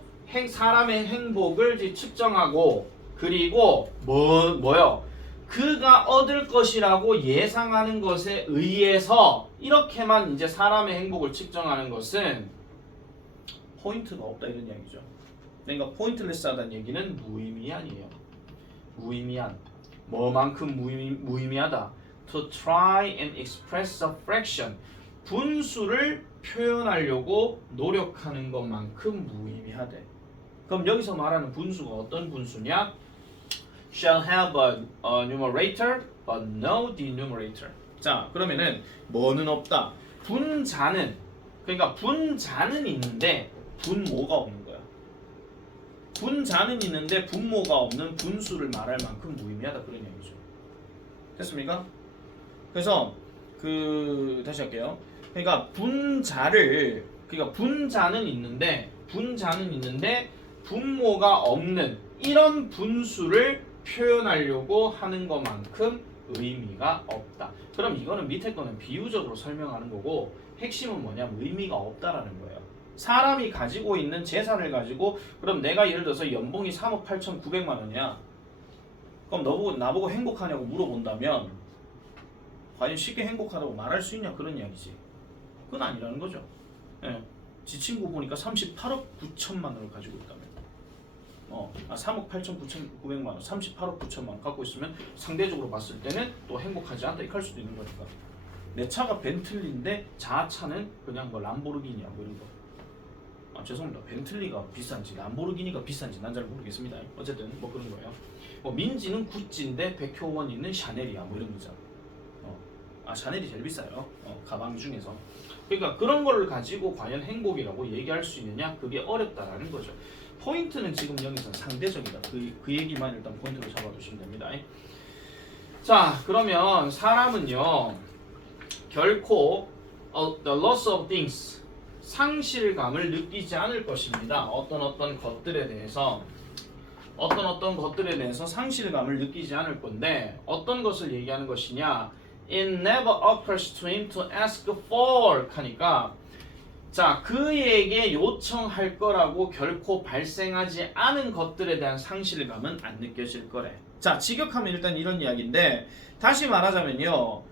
사람의 행복을 측정하고 그리고 뭐요? 그가 얻을 것이라고 예상하는 것에 의해서 이렇게만 이제 사람의 행복을 측정하는 것은 포인트가 없다 이런 이야기죠. 그러니까 포인트레스하다는 얘기는 무의미한이에요. 무의미한. 뭐만큼 무의미하다. To try and express a fraction. 분수를 표현하려고 노력하는 것만큼 무의미하대. 그럼 여기서 말하는 분수가 어떤 분수냐? Shall have a numerator but no denominator. 자, 그러면은 뭐는 없다. 분자는 그러니까 분자는 있는데 분모가 없는 거야. 분자는 있는데 분모가 없는 분수를 말할 만큼 무의미하다 그런 얘기죠. 됐습니까? 그래서 다시 할게요. 그러니까 분자는 있는데 분모가 없는 이런 분수를 표현하려고 하는 것만큼 의미가 없다. 그럼 이거는 밑에 거는 비유적으로 설명하는 거고 핵심은 뭐냐면 의미가 없다라는 거예요. 사람이 가지고 있는 재산을 가지고 그럼 내가 예를 들어서 연봉이 3억 8,900만 원이야. 그럼 나보고 행복하냐고 물어본다면 과연 쉽게 행복하다고 말할 수 있냐 그런 이야기지. 그건 아니라는 거죠. 예. 지 친구 보니까 38억 9천만 원을 가지고 있다며. 3억 8,900만 원, 38억 9천만 원 갖고 있으면 상대적으로 봤을 때는 또 행복하지 않다 이렇게 할 수도 있는 거니까. 내 차가 벤틀리인데 자차는 그냥 뭐 람보르기니야 뭐 이런 거. 죄송합니다. 벤틀리가 비싼지 람보르기니가 비싼지 난 잘 모르겠습니다. 어쨌든 뭐 그런 거예요. 민지는 구찌인데 백효원이는 샤넬이야 뭐 이런 거잖아. 샤넬이 제일 비싸요. 가방 중에서. 그러니까 그런 거를 가지고 과연 행복이라고 얘기할 수 있느냐? 그게 어렵다라는 거죠. 포인트는 지금 여기서 상대적이다. 그 얘기만 일단 포인트로 잡아두시면 됩니다. 자, 그러면 사람은요 결코 the loss of things 상실감을 느끼지 않을 것입니다. 어떤 것들에 대해서 상실감을 느끼지 않을 건데 어떤 것을 얘기하는 것이냐? It never occurs to him to ask for 하니까 자, 그에게 요청할 거라고 결코 발생하지 않은 것들에 대한 상실감은 안 느껴질 거래. 자, 직역하면 일단 이런 이야기인데 다시 말하자면요.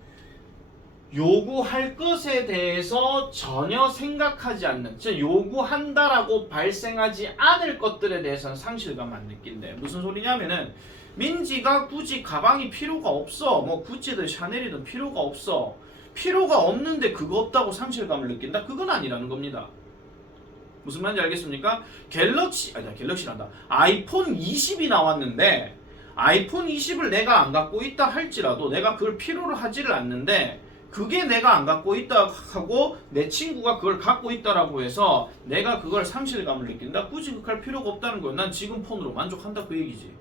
요구할 것에 대해서 전혀 생각하지 않는, 즉 요구한다라고 발생하지 않을 것들에 대해서는 상실감 안 느낀대. 무슨 소리냐면은 민지가 굳이 가방이 필요가 없어. 뭐 구찌든 샤넬이든 필요가 없어. 필요가 없는데 그거 없다고 상실감을 느낀다? 그건 아니라는 겁니다. 무슨 말인지 알겠습니까? 갤럭시란다. 아이폰 20이 나왔는데 아이폰 20을 내가 안 갖고 있다 할지라도 내가 그걸 필요로 하지를 않는데 그게 내가 안 갖고 있다 하고 내 친구가 그걸 갖고 있다라고 해서 내가 그걸 상실감을 느낀다? 굳이 그렇게 할 필요가 없다는 거예요. 난 지금 폰으로 만족한다 그 얘기지.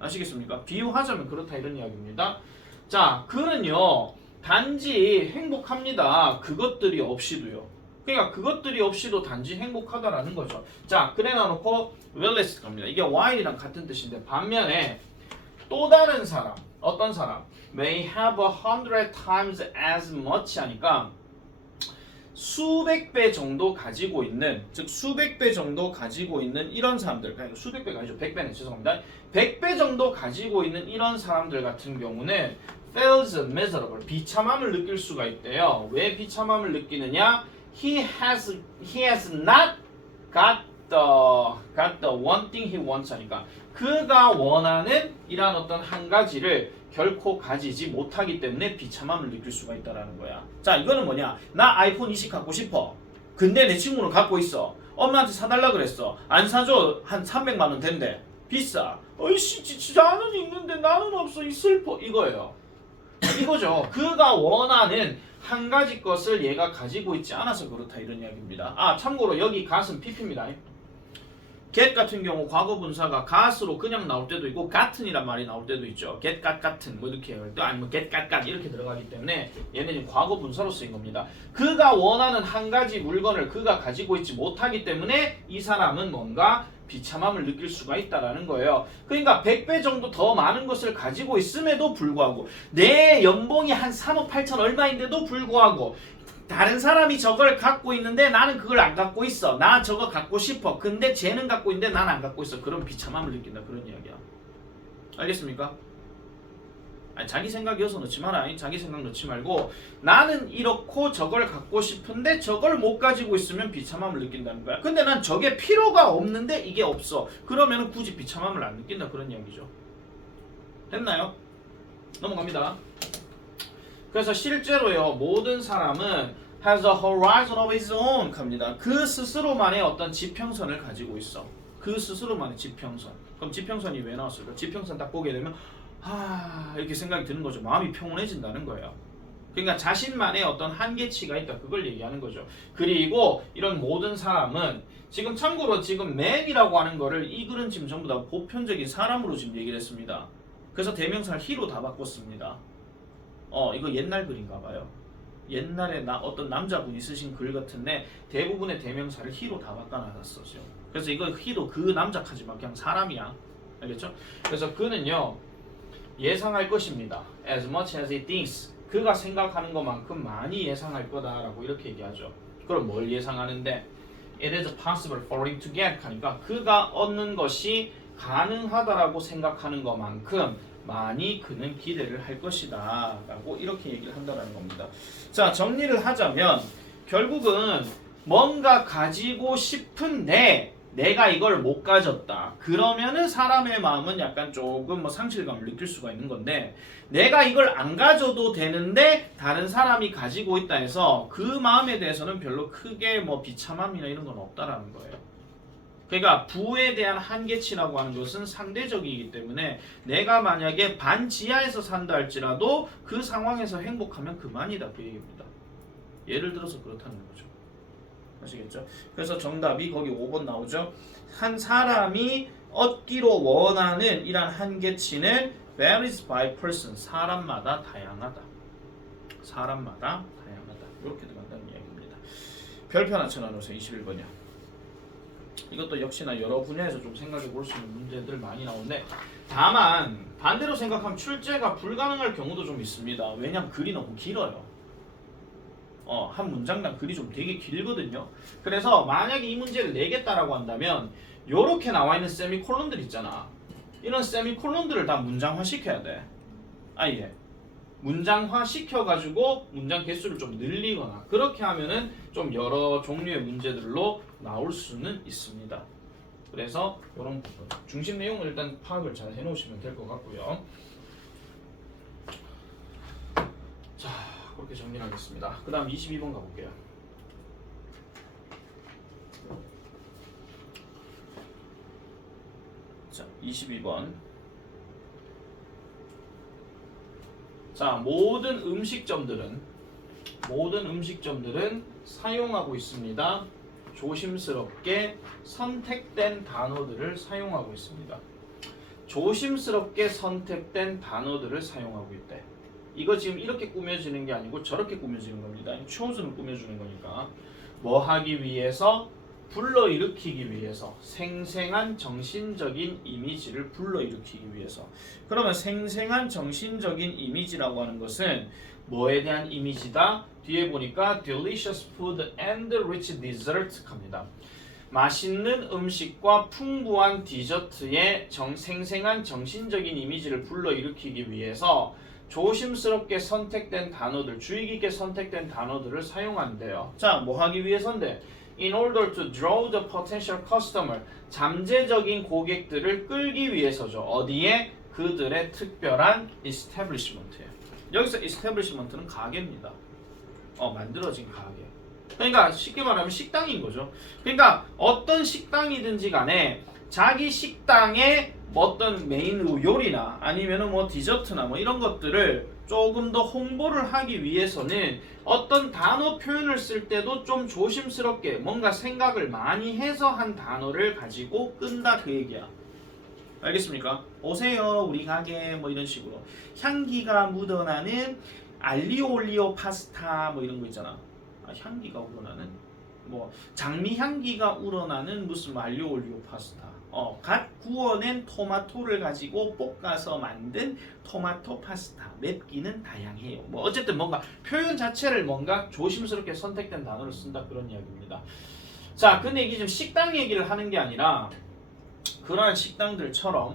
아시겠습니까? 비유하자면 그렇다 이런 이야기입니다. 자, 그는요 단지 행복합니다. 그것들이 없이도요. 그러니까 그것들이 없이도 단지 행복하다라는 거죠. 자, 그래 놔놓고 웰레스 갑니다. 이게 while이랑 같은 뜻인데 반면에 또 다른 사람, 어떤 사람 may have 100 times as much 하니까 수백 배 정도 가지고 있는, 즉 수백 배 정도 가지고 있는 이런 사람들, 그러니까 수백 배가 아니죠. 100배는 죄송합니다. 100배 정도 가지고 있는 이런 사람들 같은 경우는 feels miserable, 비참함을 느낄 수가 있대요. 왜 비참함을 느끼느냐? He has not got the one thing he wants 하니까 그가 원하는 이러한 어떤 한 가지를 결코 가지지 못하기 때문에 비참함을 느낄 수가 있다라는 거야. 자, 이거는 뭐냐? 나 아이폰 20 갖고 싶어. 근데 내 친구는 갖고 있어. 엄마한테 사달라 그랬어. 안 사줘. 한 300만 원 된대. 비싸. 어이씨 나는 있는데 나는 없어. 이 슬퍼. 이거예요. 이거죠. 그가 원하는 한 가지 것을 얘가 가지고 있지 않아서 그렇다 이런 이야기입니다. 아 참고로 여기 gat은 pp입니다. get 같은 경우 과거 분사가 gat으로 그냥 나올 때도 있고 같은이란 말이 나올 때도 있죠. get gat 같은 뭐 이렇게 해요. 또 아니면 get gat gat 이렇게 들어가기 때문에 얘는 지금 과거 분사로 쓰인 겁니다. 그가 원하는 한 가지 물건을 그가 가지고 있지 못하기 때문에 이 사람은 뭔가 비참함을 느낄 수가 있다라는 거예요. 그러니까 100배 정도 더 많은 것을 가지고 있음에도 불구하고 내 연봉이 한 3억 8천 얼마인데도 불구하고 다른 사람이 저걸 갖고 있는데 나는 그걸 안 갖고 있어. 나 저거 갖고 싶어. 근데 쟤는 갖고 있는데 난 안 갖고 있어. 그런 비참함을 느낀다. 그런 이야기야. 알겠습니까? 아니, 자기 생각이어서 넣지 마라. 자기 생각 넣지 말고 나는 이렇고 저걸 갖고 싶은데 저걸 못 가지고 있으면 비참함을 느낀다는 거야. 근데 난 저게 필요가 없는데 이게 없어. 그러면 굳이 비참함을 안 느낀다. 그런 이야기죠. 됐나요? 넘어갑니다. 그래서 실제로요 모든 사람은 has a horizon of his own 합니다. 그 스스로만의 어떤 지평선을 가지고 있어. 그 스스로만의 지평선. 그럼 지평선이 왜 나왔을까? 지평선 딱 보게 되면 이렇게 생각이 드는 거죠. 마음이 평온해진다는 거예요. 그러니까 자신만의 어떤 한계치가 있다. 그걸 얘기하는 거죠. 그리고 이런 모든 사람은 지금 참고로 지금 man이라고 하는 거를 이 글은 지금 전부 다 보편적인 사람으로 지금 얘기를 했습니다. 그래서 대명사를 he로 다 바꿨습니다. 이거 옛날 글인가 봐요. 옛날에 어떤 남자분이 쓰신 글 같은데 대부분의 대명사를 he로 다 바꿔놨었죠. 그래서 이거 he도 그 남자까지만 그냥 사람이야. 알겠죠? 그래서 그는요 예상할 것입니다. As much as he thinks. 그가 생각하는 것만큼 많이 예상할 거다라고 이렇게 얘기하죠. 그럼 뭘 예상하는데? It is possible for him to get 하니까 그가 얻는 것이 가능하다라고 생각하는 것만큼 많이 그는 기대를 할 것이다 라고 이렇게 얘기를 한다는 겁니다. 자, 정리를 하자면 결국은 뭔가 가지고 싶은데 내가 이걸 못 가졌다. 그러면은 사람의 마음은 약간 조금 상실감을 느낄 수가 있는 건데 내가 이걸 안 가져도 되는데 다른 사람이 가지고 있다 해서 그 마음에 대해서는 별로 크게 비참함이나 이런 건 없다라는 거예요. 그러니까 부에 대한 한계치라고 하는 것은 상대적이기 때문에 내가 만약에 반 지하에서 산다 할지라도 그 상황에서 행복하면 그만이다 그 얘기입니다. 예를 들어서 그렇다는 거죠. 아시겠죠? 그래서 정답이 거기 5번 나오죠. 한 사람이 얻기로 원하는 이런 한계치는 varies by person. 사람마다 다양하다. 사람마다 다양하다. 이렇게 들어간다는 이야기입니다. 별표 하나 쳐놔놓으세요. 21번이요. 이것도 역시나 여러 분야에서 좀 생각해 볼 수 있는 문제들 많이 나오는데 다만 반대로 생각하면 출제가 불가능할 경우도 좀 있습니다. 왜냐면 글이 너무 길어요. 한 문장당 글이 좀 되게 길거든요. 그래서 만약에 이 문제를 내겠다라고 한다면 요렇게 나와 있는 세미콜론들 있잖아. 이런 세미콜론들을 다 문장화 시켜야 돼. 아예 문장화 시켜가지고 문장 개수를 좀 늘리거나 그렇게 하면은 좀 여러 종류의 문제들로 나올 수는 있습니다. 그래서 이런 부분 중심 내용을 일단 파악을 잘 해놓으시면 될 것 같고요. 자, 그렇게 정리하겠습니다. 그 다음 22번 가볼게요. 자, 22번. 자, 모든 음식점들은 사용하고 있습니다. 조심스럽게 선택된 단어들을 사용하고 있습니다. 조심스럽게 선택된 단어들을 사용하고 있대. 이거 지금 이렇게 꾸며지는 게 아니고 저렇게 꾸며지는 겁니다. chosen을 꾸며주는 거니까 뭐 하기 위해서? 불러일으키기 위해서. 생생한 정신적인 이미지를 불러일으키기 위해서. 그러면 생생한 정신적인 이미지라고 하는 것은 뭐에 대한 이미지다? 뒤에 보니까 delicious food and rich dessert 합니다. 맛있는 음식과 풍부한 디저트의 생생한 정신적인 이미지를 불러일으키기 위해서 조심스럽게 선택된 단어들, 주의 깊게 선택된 단어들을 사용한대요. 자, 뭐 하기 위해서인데? In order to draw the potential customer, 잠재적인 고객들을 끌기 위해서죠. 어디에? 그들의 특별한 establishment에. 여기서 establishment는 가게입니다. 만들어진 가게. 그러니까 쉽게 말하면 식당인 거죠. 그러니까 어떤 식당이든지 간에 자기 식당에 뭐 어떤 메인 요리나 아니면은 뭐 디저트나 뭐 이런 것들을 조금 더 홍보를 하기 위해서는 어떤 단어 표현을 쓸 때도 좀 조심스럽게 뭔가 생각을 많이 해서 한 단어를 가지고 끈다 그 얘기야. 알겠습니까? 오세요 우리 가게 뭐 이런 식으로 향기가 묻어나는 알리올리오 파스타 뭐 이런 거 있잖아. 향기가 우러나는 뭐 장미 향기가 우러나는 무슨 알리올리오 파스타. 갓 구워낸 토마토를 가지고 볶아서 만든 토마토 파스타. 맵기는 다양해요. 뭐 어쨌든 뭔가 표현 자체를 뭔가 조심스럽게 선택된 단어를 쓴다 그런 이야기입니다. 자, 근데 이게 지금 식당 얘기를 하는 게 아니라 그러한 식당들처럼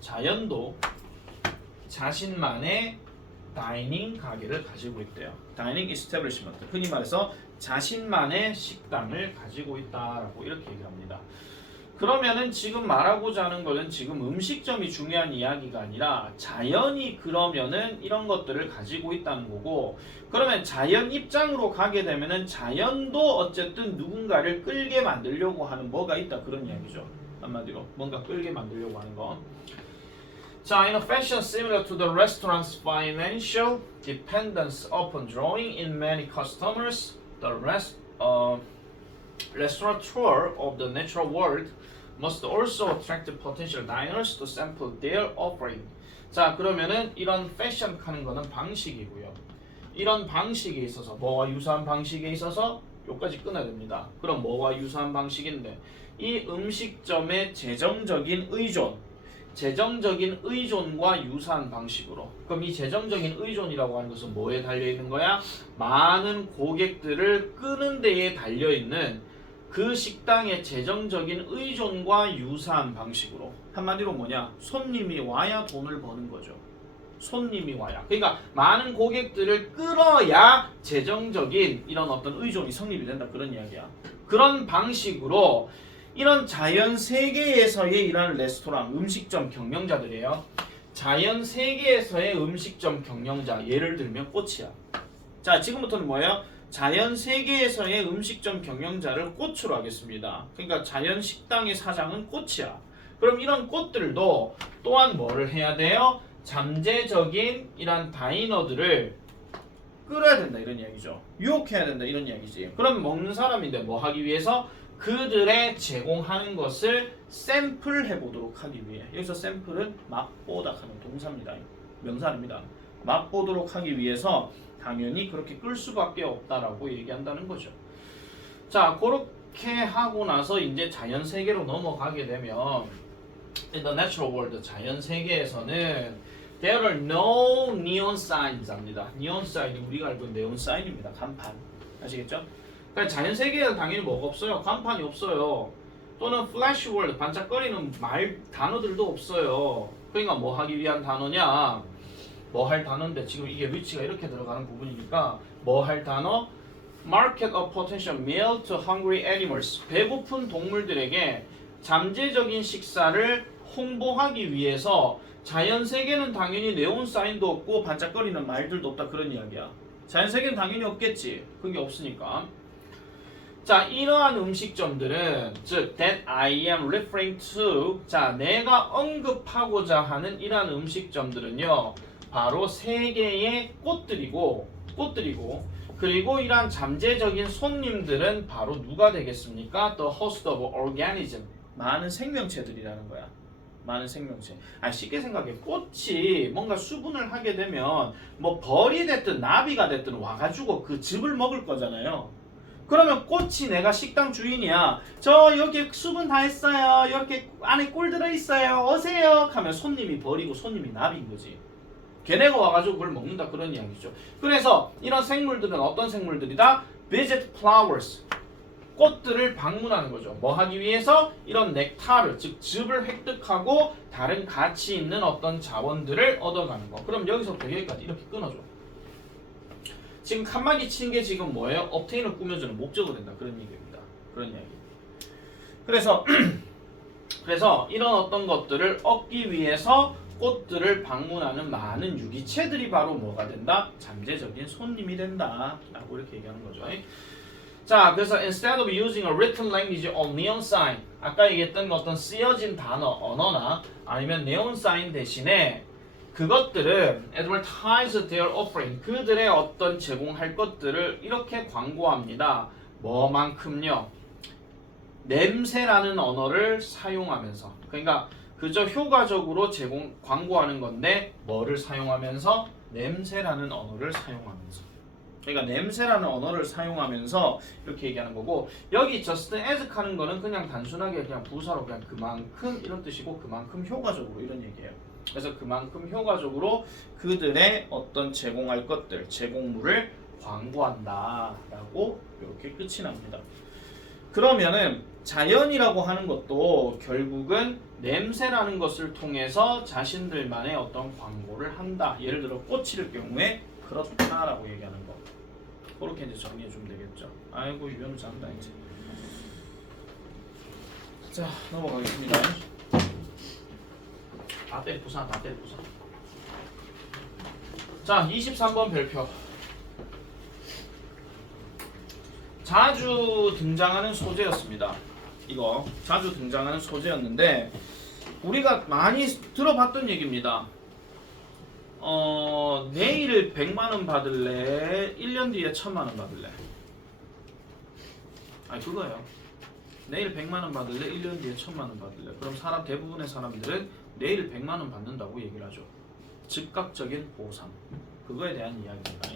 자연도 자신만의 다이닝 가게를 가지고 있대요. 다이닝 이스태블리시먼트. 흔히 말해서 자신만의 식당을 가지고 있다라고 이렇게 얘기를 합니다. 그러면은 지금 말하고자 하는 것은 지금 음식점이 중요한 이야기가 아니라 자연이 그러면은 이런 것들을 가지고 있다는 거고, 그러면 자연 입장으로 가게 되면은 자연도 어쨌든 누군가를 끌게 만들려고 하는 뭐가 있다 그런 이야기죠. 한마디로 뭔가 끌게 만들려고 하는 거. 자, in a fashion similar to the restaurant's financial dependence upon drawing in many customers, the restaurateur of the natural world must also attract potential diners to sample their offering. 자, 그러면은 이런 패션 하는 거는 방식이고요. 이런 방식에 있어서 뭐와 유사한 방식에 있어서 여기까지 끊어야 됩니다. 그럼 뭐와 유사한 방식인데 이 음식점의 재정적인 의존과 유사한 방식으로. 그럼 이 재정적인 의존이라고 하는 것은 뭐에 달려있는 거야? 많은 고객들을 끄는 데에 달려있는 그 식당의 재정적인 의존과 유사한 방식으로. 한마디로 뭐냐? 손님이 와야 돈을 버는 거죠. 손님이 와야. 그러니까 많은 고객들을 끌어야 재정적인 이런 어떤 의존이 성립이 된다 그런 이야기야. 그런 방식으로 이런 자연 세계에서의 이런 레스토랑, 음식점 경영자들이에요. 자연 세계에서의 음식점 경영자, 예를 들면 꽃이야. 자, 지금부터는 뭐예요? 자연 세계에서의 음식점 경영자를 꽃으로 하겠습니다. 그러니까 자연 식당의 사장은 꽃이야. 그럼 이런 꽃들도 또한 뭐를 해야 돼요? 잠재적인 이런 다이너들을 끌어야 된다 이런 이야기죠. 유혹해야 된다 이런 이야기지. 그럼 먹는 사람인데 뭐 하기 위해서? 그들의 제공하는 것을 샘플해 보도록 하기 위해. 여기서 샘플은 맛보다 하는 동사입니다. 명사 아닙니다. 맛보도록 하기 위해서 당연히 그렇게 끌 수밖에 없다라고 얘기한다는 거죠. 자, 그렇게 하고 나서 이제 자연 세계로 넘어가게 되면 in the natural world, 자연 세계에서는 there are no neon signs 합니다. neon sign이 우리가 알고 있는 네온 사인입니다. 간판. 아시겠죠? 그러니까 자연 세계에는 당연히 뭐가 없어요? 간판이 없어요. 또는 flash word, 반짝거리는 단어들도 없어요. 그러니까 뭐 하기 위한 단어냐? 뭐 할 단어인데 지금 이게 위치가 이렇게 들어가는 부분이니까 뭐 할 단어? Market a potential meal to hungry animals. 배고픈 동물들에게 잠재적인 식사를 홍보하기 위해서 자연 세계는 당연히 네온 사인도 없고 반짝거리는 말들도 없다 그런 이야기야. 자연 세계는 당연히 없겠지. 그게 없으니까. 자, 이러한 음식점들은 즉 that I am referring to, 자, 내가 언급하고자 하는 이러한 음식점들은요 바로 세 개의 꽃들이고 그리고 이러한 잠재적인 손님들은 바로 누가 되겠습니까? The host of organism, 많은 생명체들이라는 거야. 많은 생명체. 쉽게 생각해. 꽃이 뭔가 수분을 하게 되면 뭐 벌이 됐든 나비가 됐든 와가지고 그 즙을 먹을 거잖아요. 그러면 꽃이 내가 식당 주인이야. 저 여기 수분 다 했어요. 이렇게 안에 꿀 들어있어요. 오세요. 하면 손님이 벌이고 손님이 나비인 거지. 걔네가 와가지고 그걸 먹는다 그런 이야기죠. 그래서 이런 생물들은 어떤 생물들이다? Visit flowers. 꽃들을 방문하는 거죠. 뭐 하기 위해서? 이런 넥타를, 즉 즙을 획득하고 다른 가치 있는 어떤 자원들을 얻어가는 거. 그럼 여기서부터 여기까지 이렇게 끊어줘. 지금 칸막이 치는 게 지금 뭐예요? obtain을 꾸며주는 목적으로 된다. 그런 얘기입니다. 그런 이야기. 그래서 이런 어떤 것들을 얻기 위해서 꽃들을 방문하는 많은 유기체들이 바로 뭐가 된다? 잠재적인 손님이 된다. 라고 이렇게 얘기하는 거죠. 자, 그래서 instead of using a written language or neon sign, 아까 얘기했던 어떤 쓰여진 단어, 언어나 아니면 neon sign 대신에 그것들은 advertise their offering, 그들의 어떤 제공할 것들을 이렇게 광고합니다. 뭐만큼요? 냄새라는 언어를 사용하면서. 그러니까 그저 효과적으로 광고하는 건데 뭐를 사용하면서? 냄새라는 언어를 사용하면서. 그러니까 냄새라는 언어를 사용하면서 이렇게 얘기하는 거고, 여기 just as 하는 거는 그냥 단순하게 그냥 부사로 그냥 그만큼 이런 뜻이고, 그만큼 효과적으로 이런 얘기예요. 그래서 그만큼 효과적으로 그들의 어떤 제공할 것들, 제공물을 광고한다 라고 이렇게 끝이 납니다. 그러면은 자연이라고 하는 것도 결국은 냄새라는 것을 통해서 자신들만의 어떤 광고를 한다. 예를 들어 꽃일 경우에 그렇다라고 얘기하는 거. 그렇게 이제 정리해 주면 되겠죠. 아이고 유형 잘한다 이제. 자, 넘어가겠습니다. 다 때리 부산. 자, 23번 별표. 자주 등장하는 소재였습니다. 이거 자주 등장하는 소재였는데 우리가 많이 들어봤던 얘기입니다. 내일 100만원 받을래? 1년 뒤에 1000만원 받을래? 아니 그거예요. 내일 100만원 받을래? 1년 뒤에 1000만원 받을래? 그럼 대부분의 사람들은 내일 100만원 받는다고 얘기를 하죠. 즉각적인 보상. 그거에 대한 이야기입니다.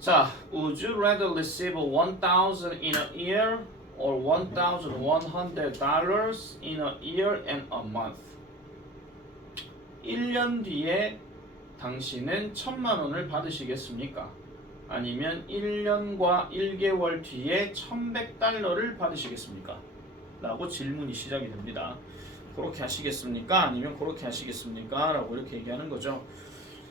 자, would you rather receive 1,000 in a year or $1,100 in a year and a month? 1년 뒤에 당신은 1000만원을 받으시겠습니까? 아니면 1년과 1개월 뒤에 $1,100를 받으시겠습니까? 라고 질문이 시작이 됩니다. 그렇게 하시겠습니까? 아니면 그렇게 하시겠습니까? 라고 이렇게 얘기하는 거죠.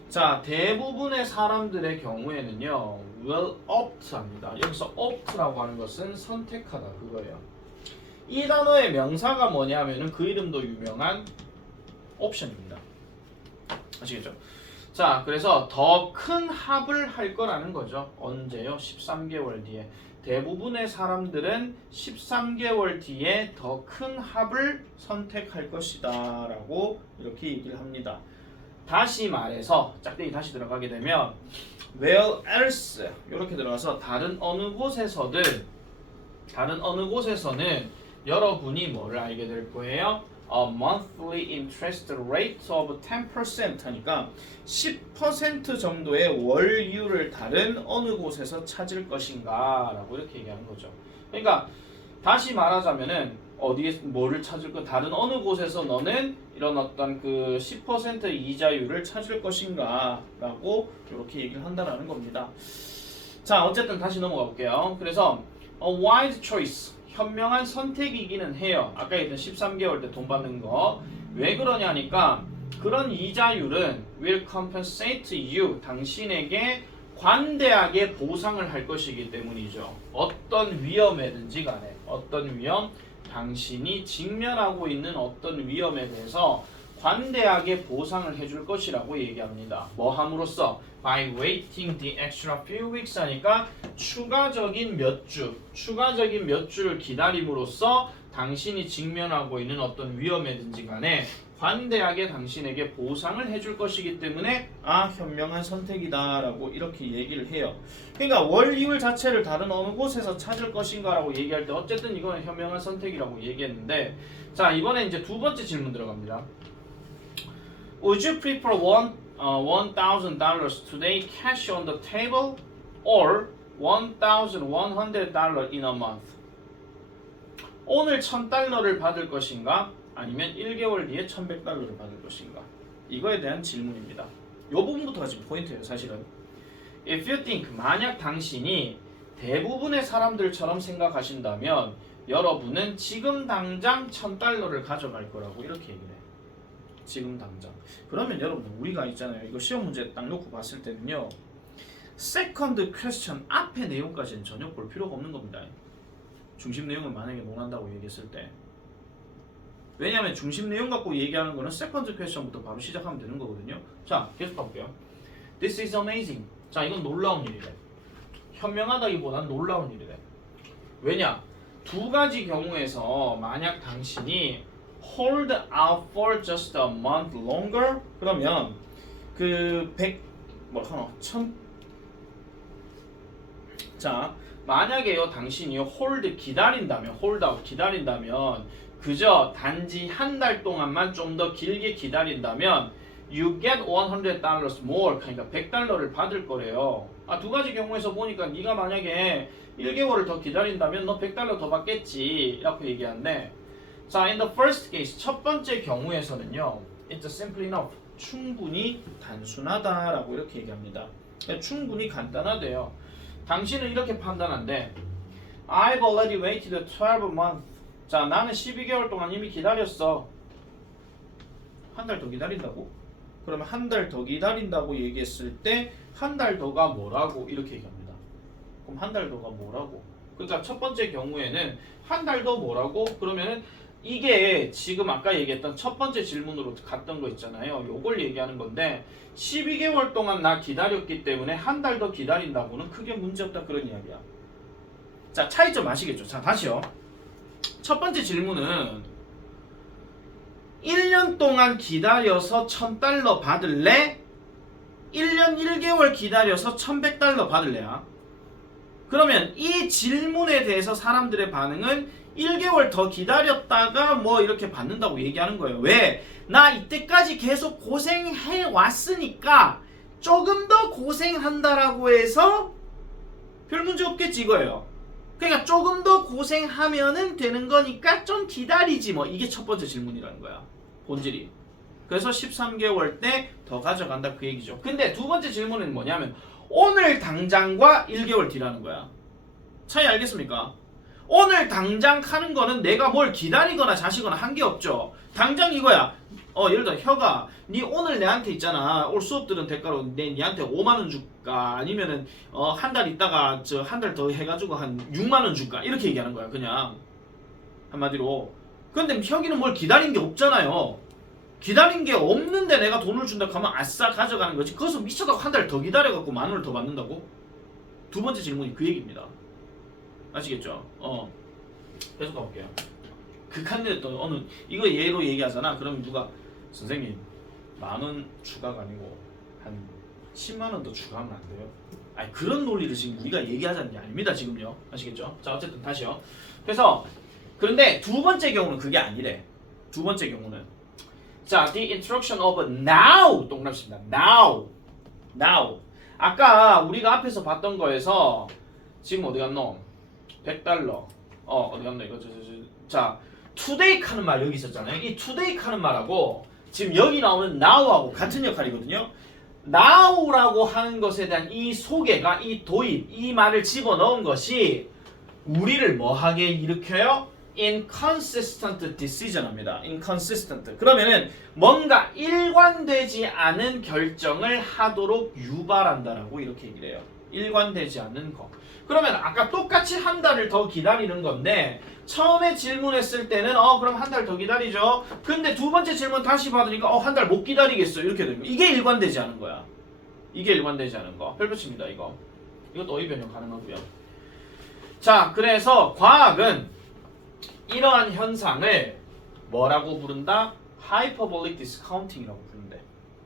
자, 대부분의 사람들의 경우에는요, will opt 합니다. 여기서 opt라고 하는 것은 선택하다 그거예요. 이 단어의 명사가 뭐냐면은 그 이름도 유명한 옵션입니다. 아시겠죠? 자, 그래서 더 큰 합을 할 거라는 거죠. 언제요? 13개월 뒤에. 대부분의 사람들은 13개월 뒤에 더 큰 합을 선택할 것이다 라고 이렇게 얘기를 합니다. 다시 말해서 짝대기 다시 들어가게 되면 where else 이렇게 들어가서 다른 어느 곳에서는 여러분이 뭐를 알게 될 거예요? A monthly interest rate of 10% 하니까 10% 정도의 월율을 다른 어느 곳에서 찾을 것인가 라고 이렇게 얘기하는 거죠. 그러니까 다시 말하자면은 어디에 뭐를 찾을 거 다른 어느 곳에서 너는 이런 어떤 그 10% 이자율을 찾을 것인가 라고 이렇게 얘기를 한다는 겁니다. 자, 어쨌든 다시 넘어가 볼게요. 그래서 a wise choice 현명한 선택이기는 해요. 아까 얘기했던 13개월 때 돈 받는 거. 왜 그러냐니까 그런 이자율은 will compensate you 당신에게 관대하게 보상을 할 것이기 때문이죠. 어떤 위험에든지 간에 어떤 위험 당신이 직면하고 있는 어떤 위험에 대해서 관대하게 보상을 해줄 것이라고 얘기합니다. 뭐 함으로써? By waiting the extra few weeks 하니까 추가적인 몇 주를 기다림으로써 당신이 직면하고 있는 어떤 위험에든지 간에 관대하게 당신에게 보상을 해줄 것이기 때문에 현명한 선택이다 라고 이렇게 얘기를 해요. 그러니까 월이율 자체를 다른 어느 곳에서 찾을 것인가 라고 얘기할 때 어쨌든 이거는 현명한 선택이라고 얘기했는데, 자, 이번에 이제 두 번째 질문 들어갑니다. Would you prefer $1,000 today cash on the table or $1,100 in a month? 오늘 $1,000를 받을 것인가? 아니면 1개월 뒤에 $1,100를 받을 것인가? 이거에 대한 질문입니다. 이 부분부터가 지금 포인트예요, 사실은. If you think, 만약 당신이 대부분의 사람들처럼 생각하신다면 여러분은 지금 당장 $1,000를 가져갈 거라고 이렇게 얘기를 해요. 지금 당장. 그러면 여러분 우리가 있잖아요. 이거 시험 문제 딱 놓고 봤을 때는요. 세컨드 퀘스천 앞에 내용까지는 전혀 볼 필요가 없는 겁니다. 중심 내용을 만약에 논한다고 얘기했을 때. 왜냐하면 중심 내용 갖고 얘기하는 거는 세컨드 퀘스천부터 바로 시작하면 되는 거거든요. 자, 계속 가볼게요. This is amazing. 자, 이건 놀라운 일이래. 현명하다기보단 놀라운 일이래. 왜냐? 두 가지 경우에서 만약 당신이 hold out for just a month longer 그러면 그 100 뭐라 하나 1000 자, 만약에요 당신이 hold 기다린다면 hold out 기다린다면 그저 단지 한 달 동안만 좀 더 길게 기다린다면 you get $100 more 그러니까 $100를 받을 거래요. 두 가지 경우에서 보니까 네가 만약에 1개월을 더 기다린다면 너 $100 더 받겠지 라고 얘기하는데 자, in the first case 첫 번째 경우에서는요 it's simply enough 충분히 단순하다라고 이렇게 얘기합니다. 충분히 간단하대요. 당신은 이렇게 판단한대 I've already waited 12 months 자, 나는 12개월 동안 이미 기다렸어. 한 달 더 기다린다고? 그러면 한 달 더 기다린다고 얘기했을 때 한 달 더가 뭐라고 이렇게 얘기합니다. 그럼 한 달 더가 뭐라고? 그러니까 첫 번째 경우에는 한 달 더 뭐라고? 그러면은 이게 지금 아까 얘기했던 첫 번째 질문으로 갔던 거 있잖아요. 요걸 얘기하는 건데 12개월 동안 나 기다렸기 때문에 한 달 더 기다린다고는 크게 문제없다 그런 이야기야. 자, 차이점 아시겠죠? 자, 다시요. 첫 번째 질문은 1년 동안 기다려서 $1000 받을래? 1년 1개월 기다려서 $1100 받을래야? 그러면 이 질문에 대해서 사람들의 반응은 1개월 더 기다렸다가 뭐 이렇게 받는다고 얘기하는 거예요. 왜? 나 이때까지 계속 고생해 왔으니까 조금 더 고생한다라고 해서 별 문제 없겠지 이거예요. 그러니까 조금 더 고생하면은 되는 거니까 좀 기다리지 뭐 이게 첫 번째 질문이라는 거야. 본질이. 그래서 13개월 때 더 가져간다 그 얘기죠. 근데 두 번째 질문은 뭐냐면 오늘 당장과 1개월 뒤라는 거야. 차이 알겠습니까? 오늘 당장 하는 거는 내가 뭘 기다리거나 자시거나 한 게 없죠. 당장 이거야. 예를 들어 혀가 니 오늘 내한테 있잖아. 올 수업 들은 대가로 니한테 5만 원 줄까? 아니면은 한 달 있다가 저 한 달 더 해가지고 한 6만 원 줄까? 이렇게 얘기하는 거야. 그냥 한마디로. 근데 혁이는 뭘 기다린 게 없잖아요. 기다린 게 없는데 내가 돈을 준다 하면 아싸 가져가는 거지. 그것은 미쳐갖고 한 달 더 기다려갖고 10,000원을 더 받는다고? 두 번째 질문이 그 얘기입니다. 아시겠죠? 계속 가볼게요. 극한데 또 어느 이거 예로 얘기하잖아. 그러면 누가 선생님 10,000원 추가가 아니고 한 10만 원 더 추가하면 안 돼요? 아니 그런 논리를 지금 우리가 얘기하자는 게 아닙니다. 지금요. 아시겠죠? 자 어쨌든 다시요. 그래서 그런데 두 번째 경우는 그게 아니래. 두 번째 경우는 자, the introduction of now 동그랗습니다. now. 아까 우리가 앞에서 봤던 거에서 지금 어디 갔노? $100. 어디 갔노? 이거 자, today 하는 말 여기 있었잖아요. 이 today 하는 말하고 지금 여기 나오는 now하고 같은 역할이거든요. now라고 하는 것에 대한 이 소개가 이 도입, 이 말을 집어넣은 것이 우리를 뭐하게 일으켜요? inconsistent decision 합니다. inconsistent. 그러면은 뭔가 일관되지 않은 결정을 하도록 유발한다라고 이렇게 얘기를 해요. 일관되지 않는 거. 그러면 아까 똑같이 한 달을 더 기다리는 건데 처음에 질문했을 때는 그럼 한 달 더 기다리죠. 근데 두 번째 질문 다시 받으니까 한 달 못 기다리겠어. 이렇게 되면 이게 일관되지 않은 거야. 이게 일관되지 않은 거. 별표칩니다. 이것도 어휘 변형 가능하고요. 자, 그래서 과학은 이러한 현상을 뭐라고 부른다? Hyperbolic discounting이라고 부른대.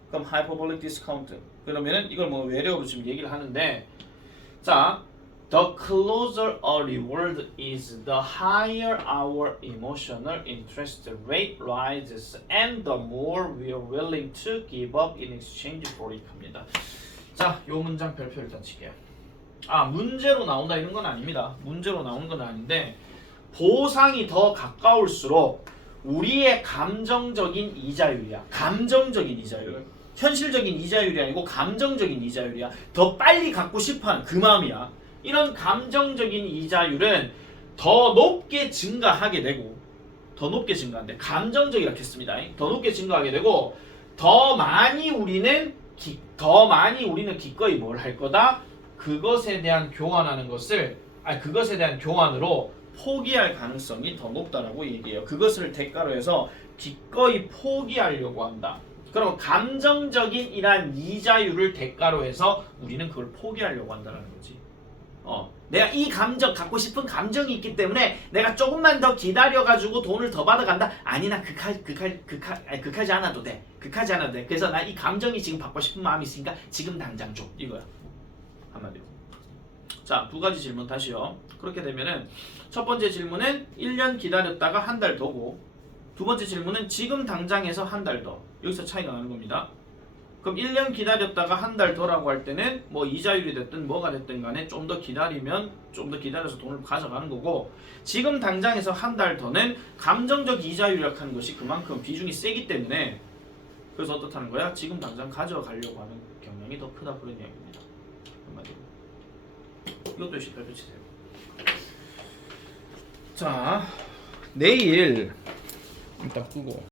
그럼 Hyperbolic discount. 그러면은 이걸 뭐 외래어로 지금 얘기를 하는데, 자, the closer a reward is, the higher our emotional interest rate rises, and the more we are willing to give up in exchange for it 합니다. 자, 요 문장 별표 일단 칠게요. 문제로 나온다 이런 건 아닙니다. 문제로 나오는 건 아닌데. 보상이 더 가까울수록 우리의 감정적인 이자율이야. 감정적인 이자율. 현실적인 이자율이 아니고 감정적인 이자율이야. 더 빨리 갖고 싶어하는 그 마음이야. 이런 감정적인 이자율은 더 높게 증가하게 되고 더 높게 증가한대. 감정적이라 했습니다. 더 높게 증가하게 되고 더 많이 우리는 기꺼이 뭘 할 거다? 그것에 대한 그것에 대한 교환으로 포기할 가능성이 더 높다라고 얘기해요. 그것을 대가로 해서 기꺼이 포기하려고 한다. 그럼 감정적인 이러한 이자율을 대가로 해서 우리는 그걸 포기하려고 한다는 거지. 내가 이 감정 갖고 싶은 감정이 있기 때문에 내가 조금만 더 기다려가지고 돈을 더 받아간다. 아니 나 극하지 않아도 돼. 극하지 않아도 돼. 그래서 나 이 감정이 지금 받고 싶은 마음이 있으니까 지금 당장 줘. 이거야. 한마디로. 자, 두 가지 질문 다시요. 그렇게 되면은 첫 번째 질문은 1년 기다렸다가 한 달 더고, 두 번째 질문은 지금 당장에서 한 달 더. 여기서 차이가 나는 겁니다. 그럼 1년 기다렸다가 한 달 더라고 할 때는 뭐 이자율이 됐든 뭐가 됐든 간에 좀 더 기다리면 좀 더 기다려서 돈을 가져가는 거고, 지금 당장에서 한 달 더는 감정적 이자율이라고 하는 것이 그만큼 비중이 세기 때문에, 그래서 어떻다는 거야? 지금 당장 가져가려고 하는 경향이 더 크다, 그런 이야기입니다. 한마디로. 이것도 역시 발표치세요. 자, 내일 일단 끄고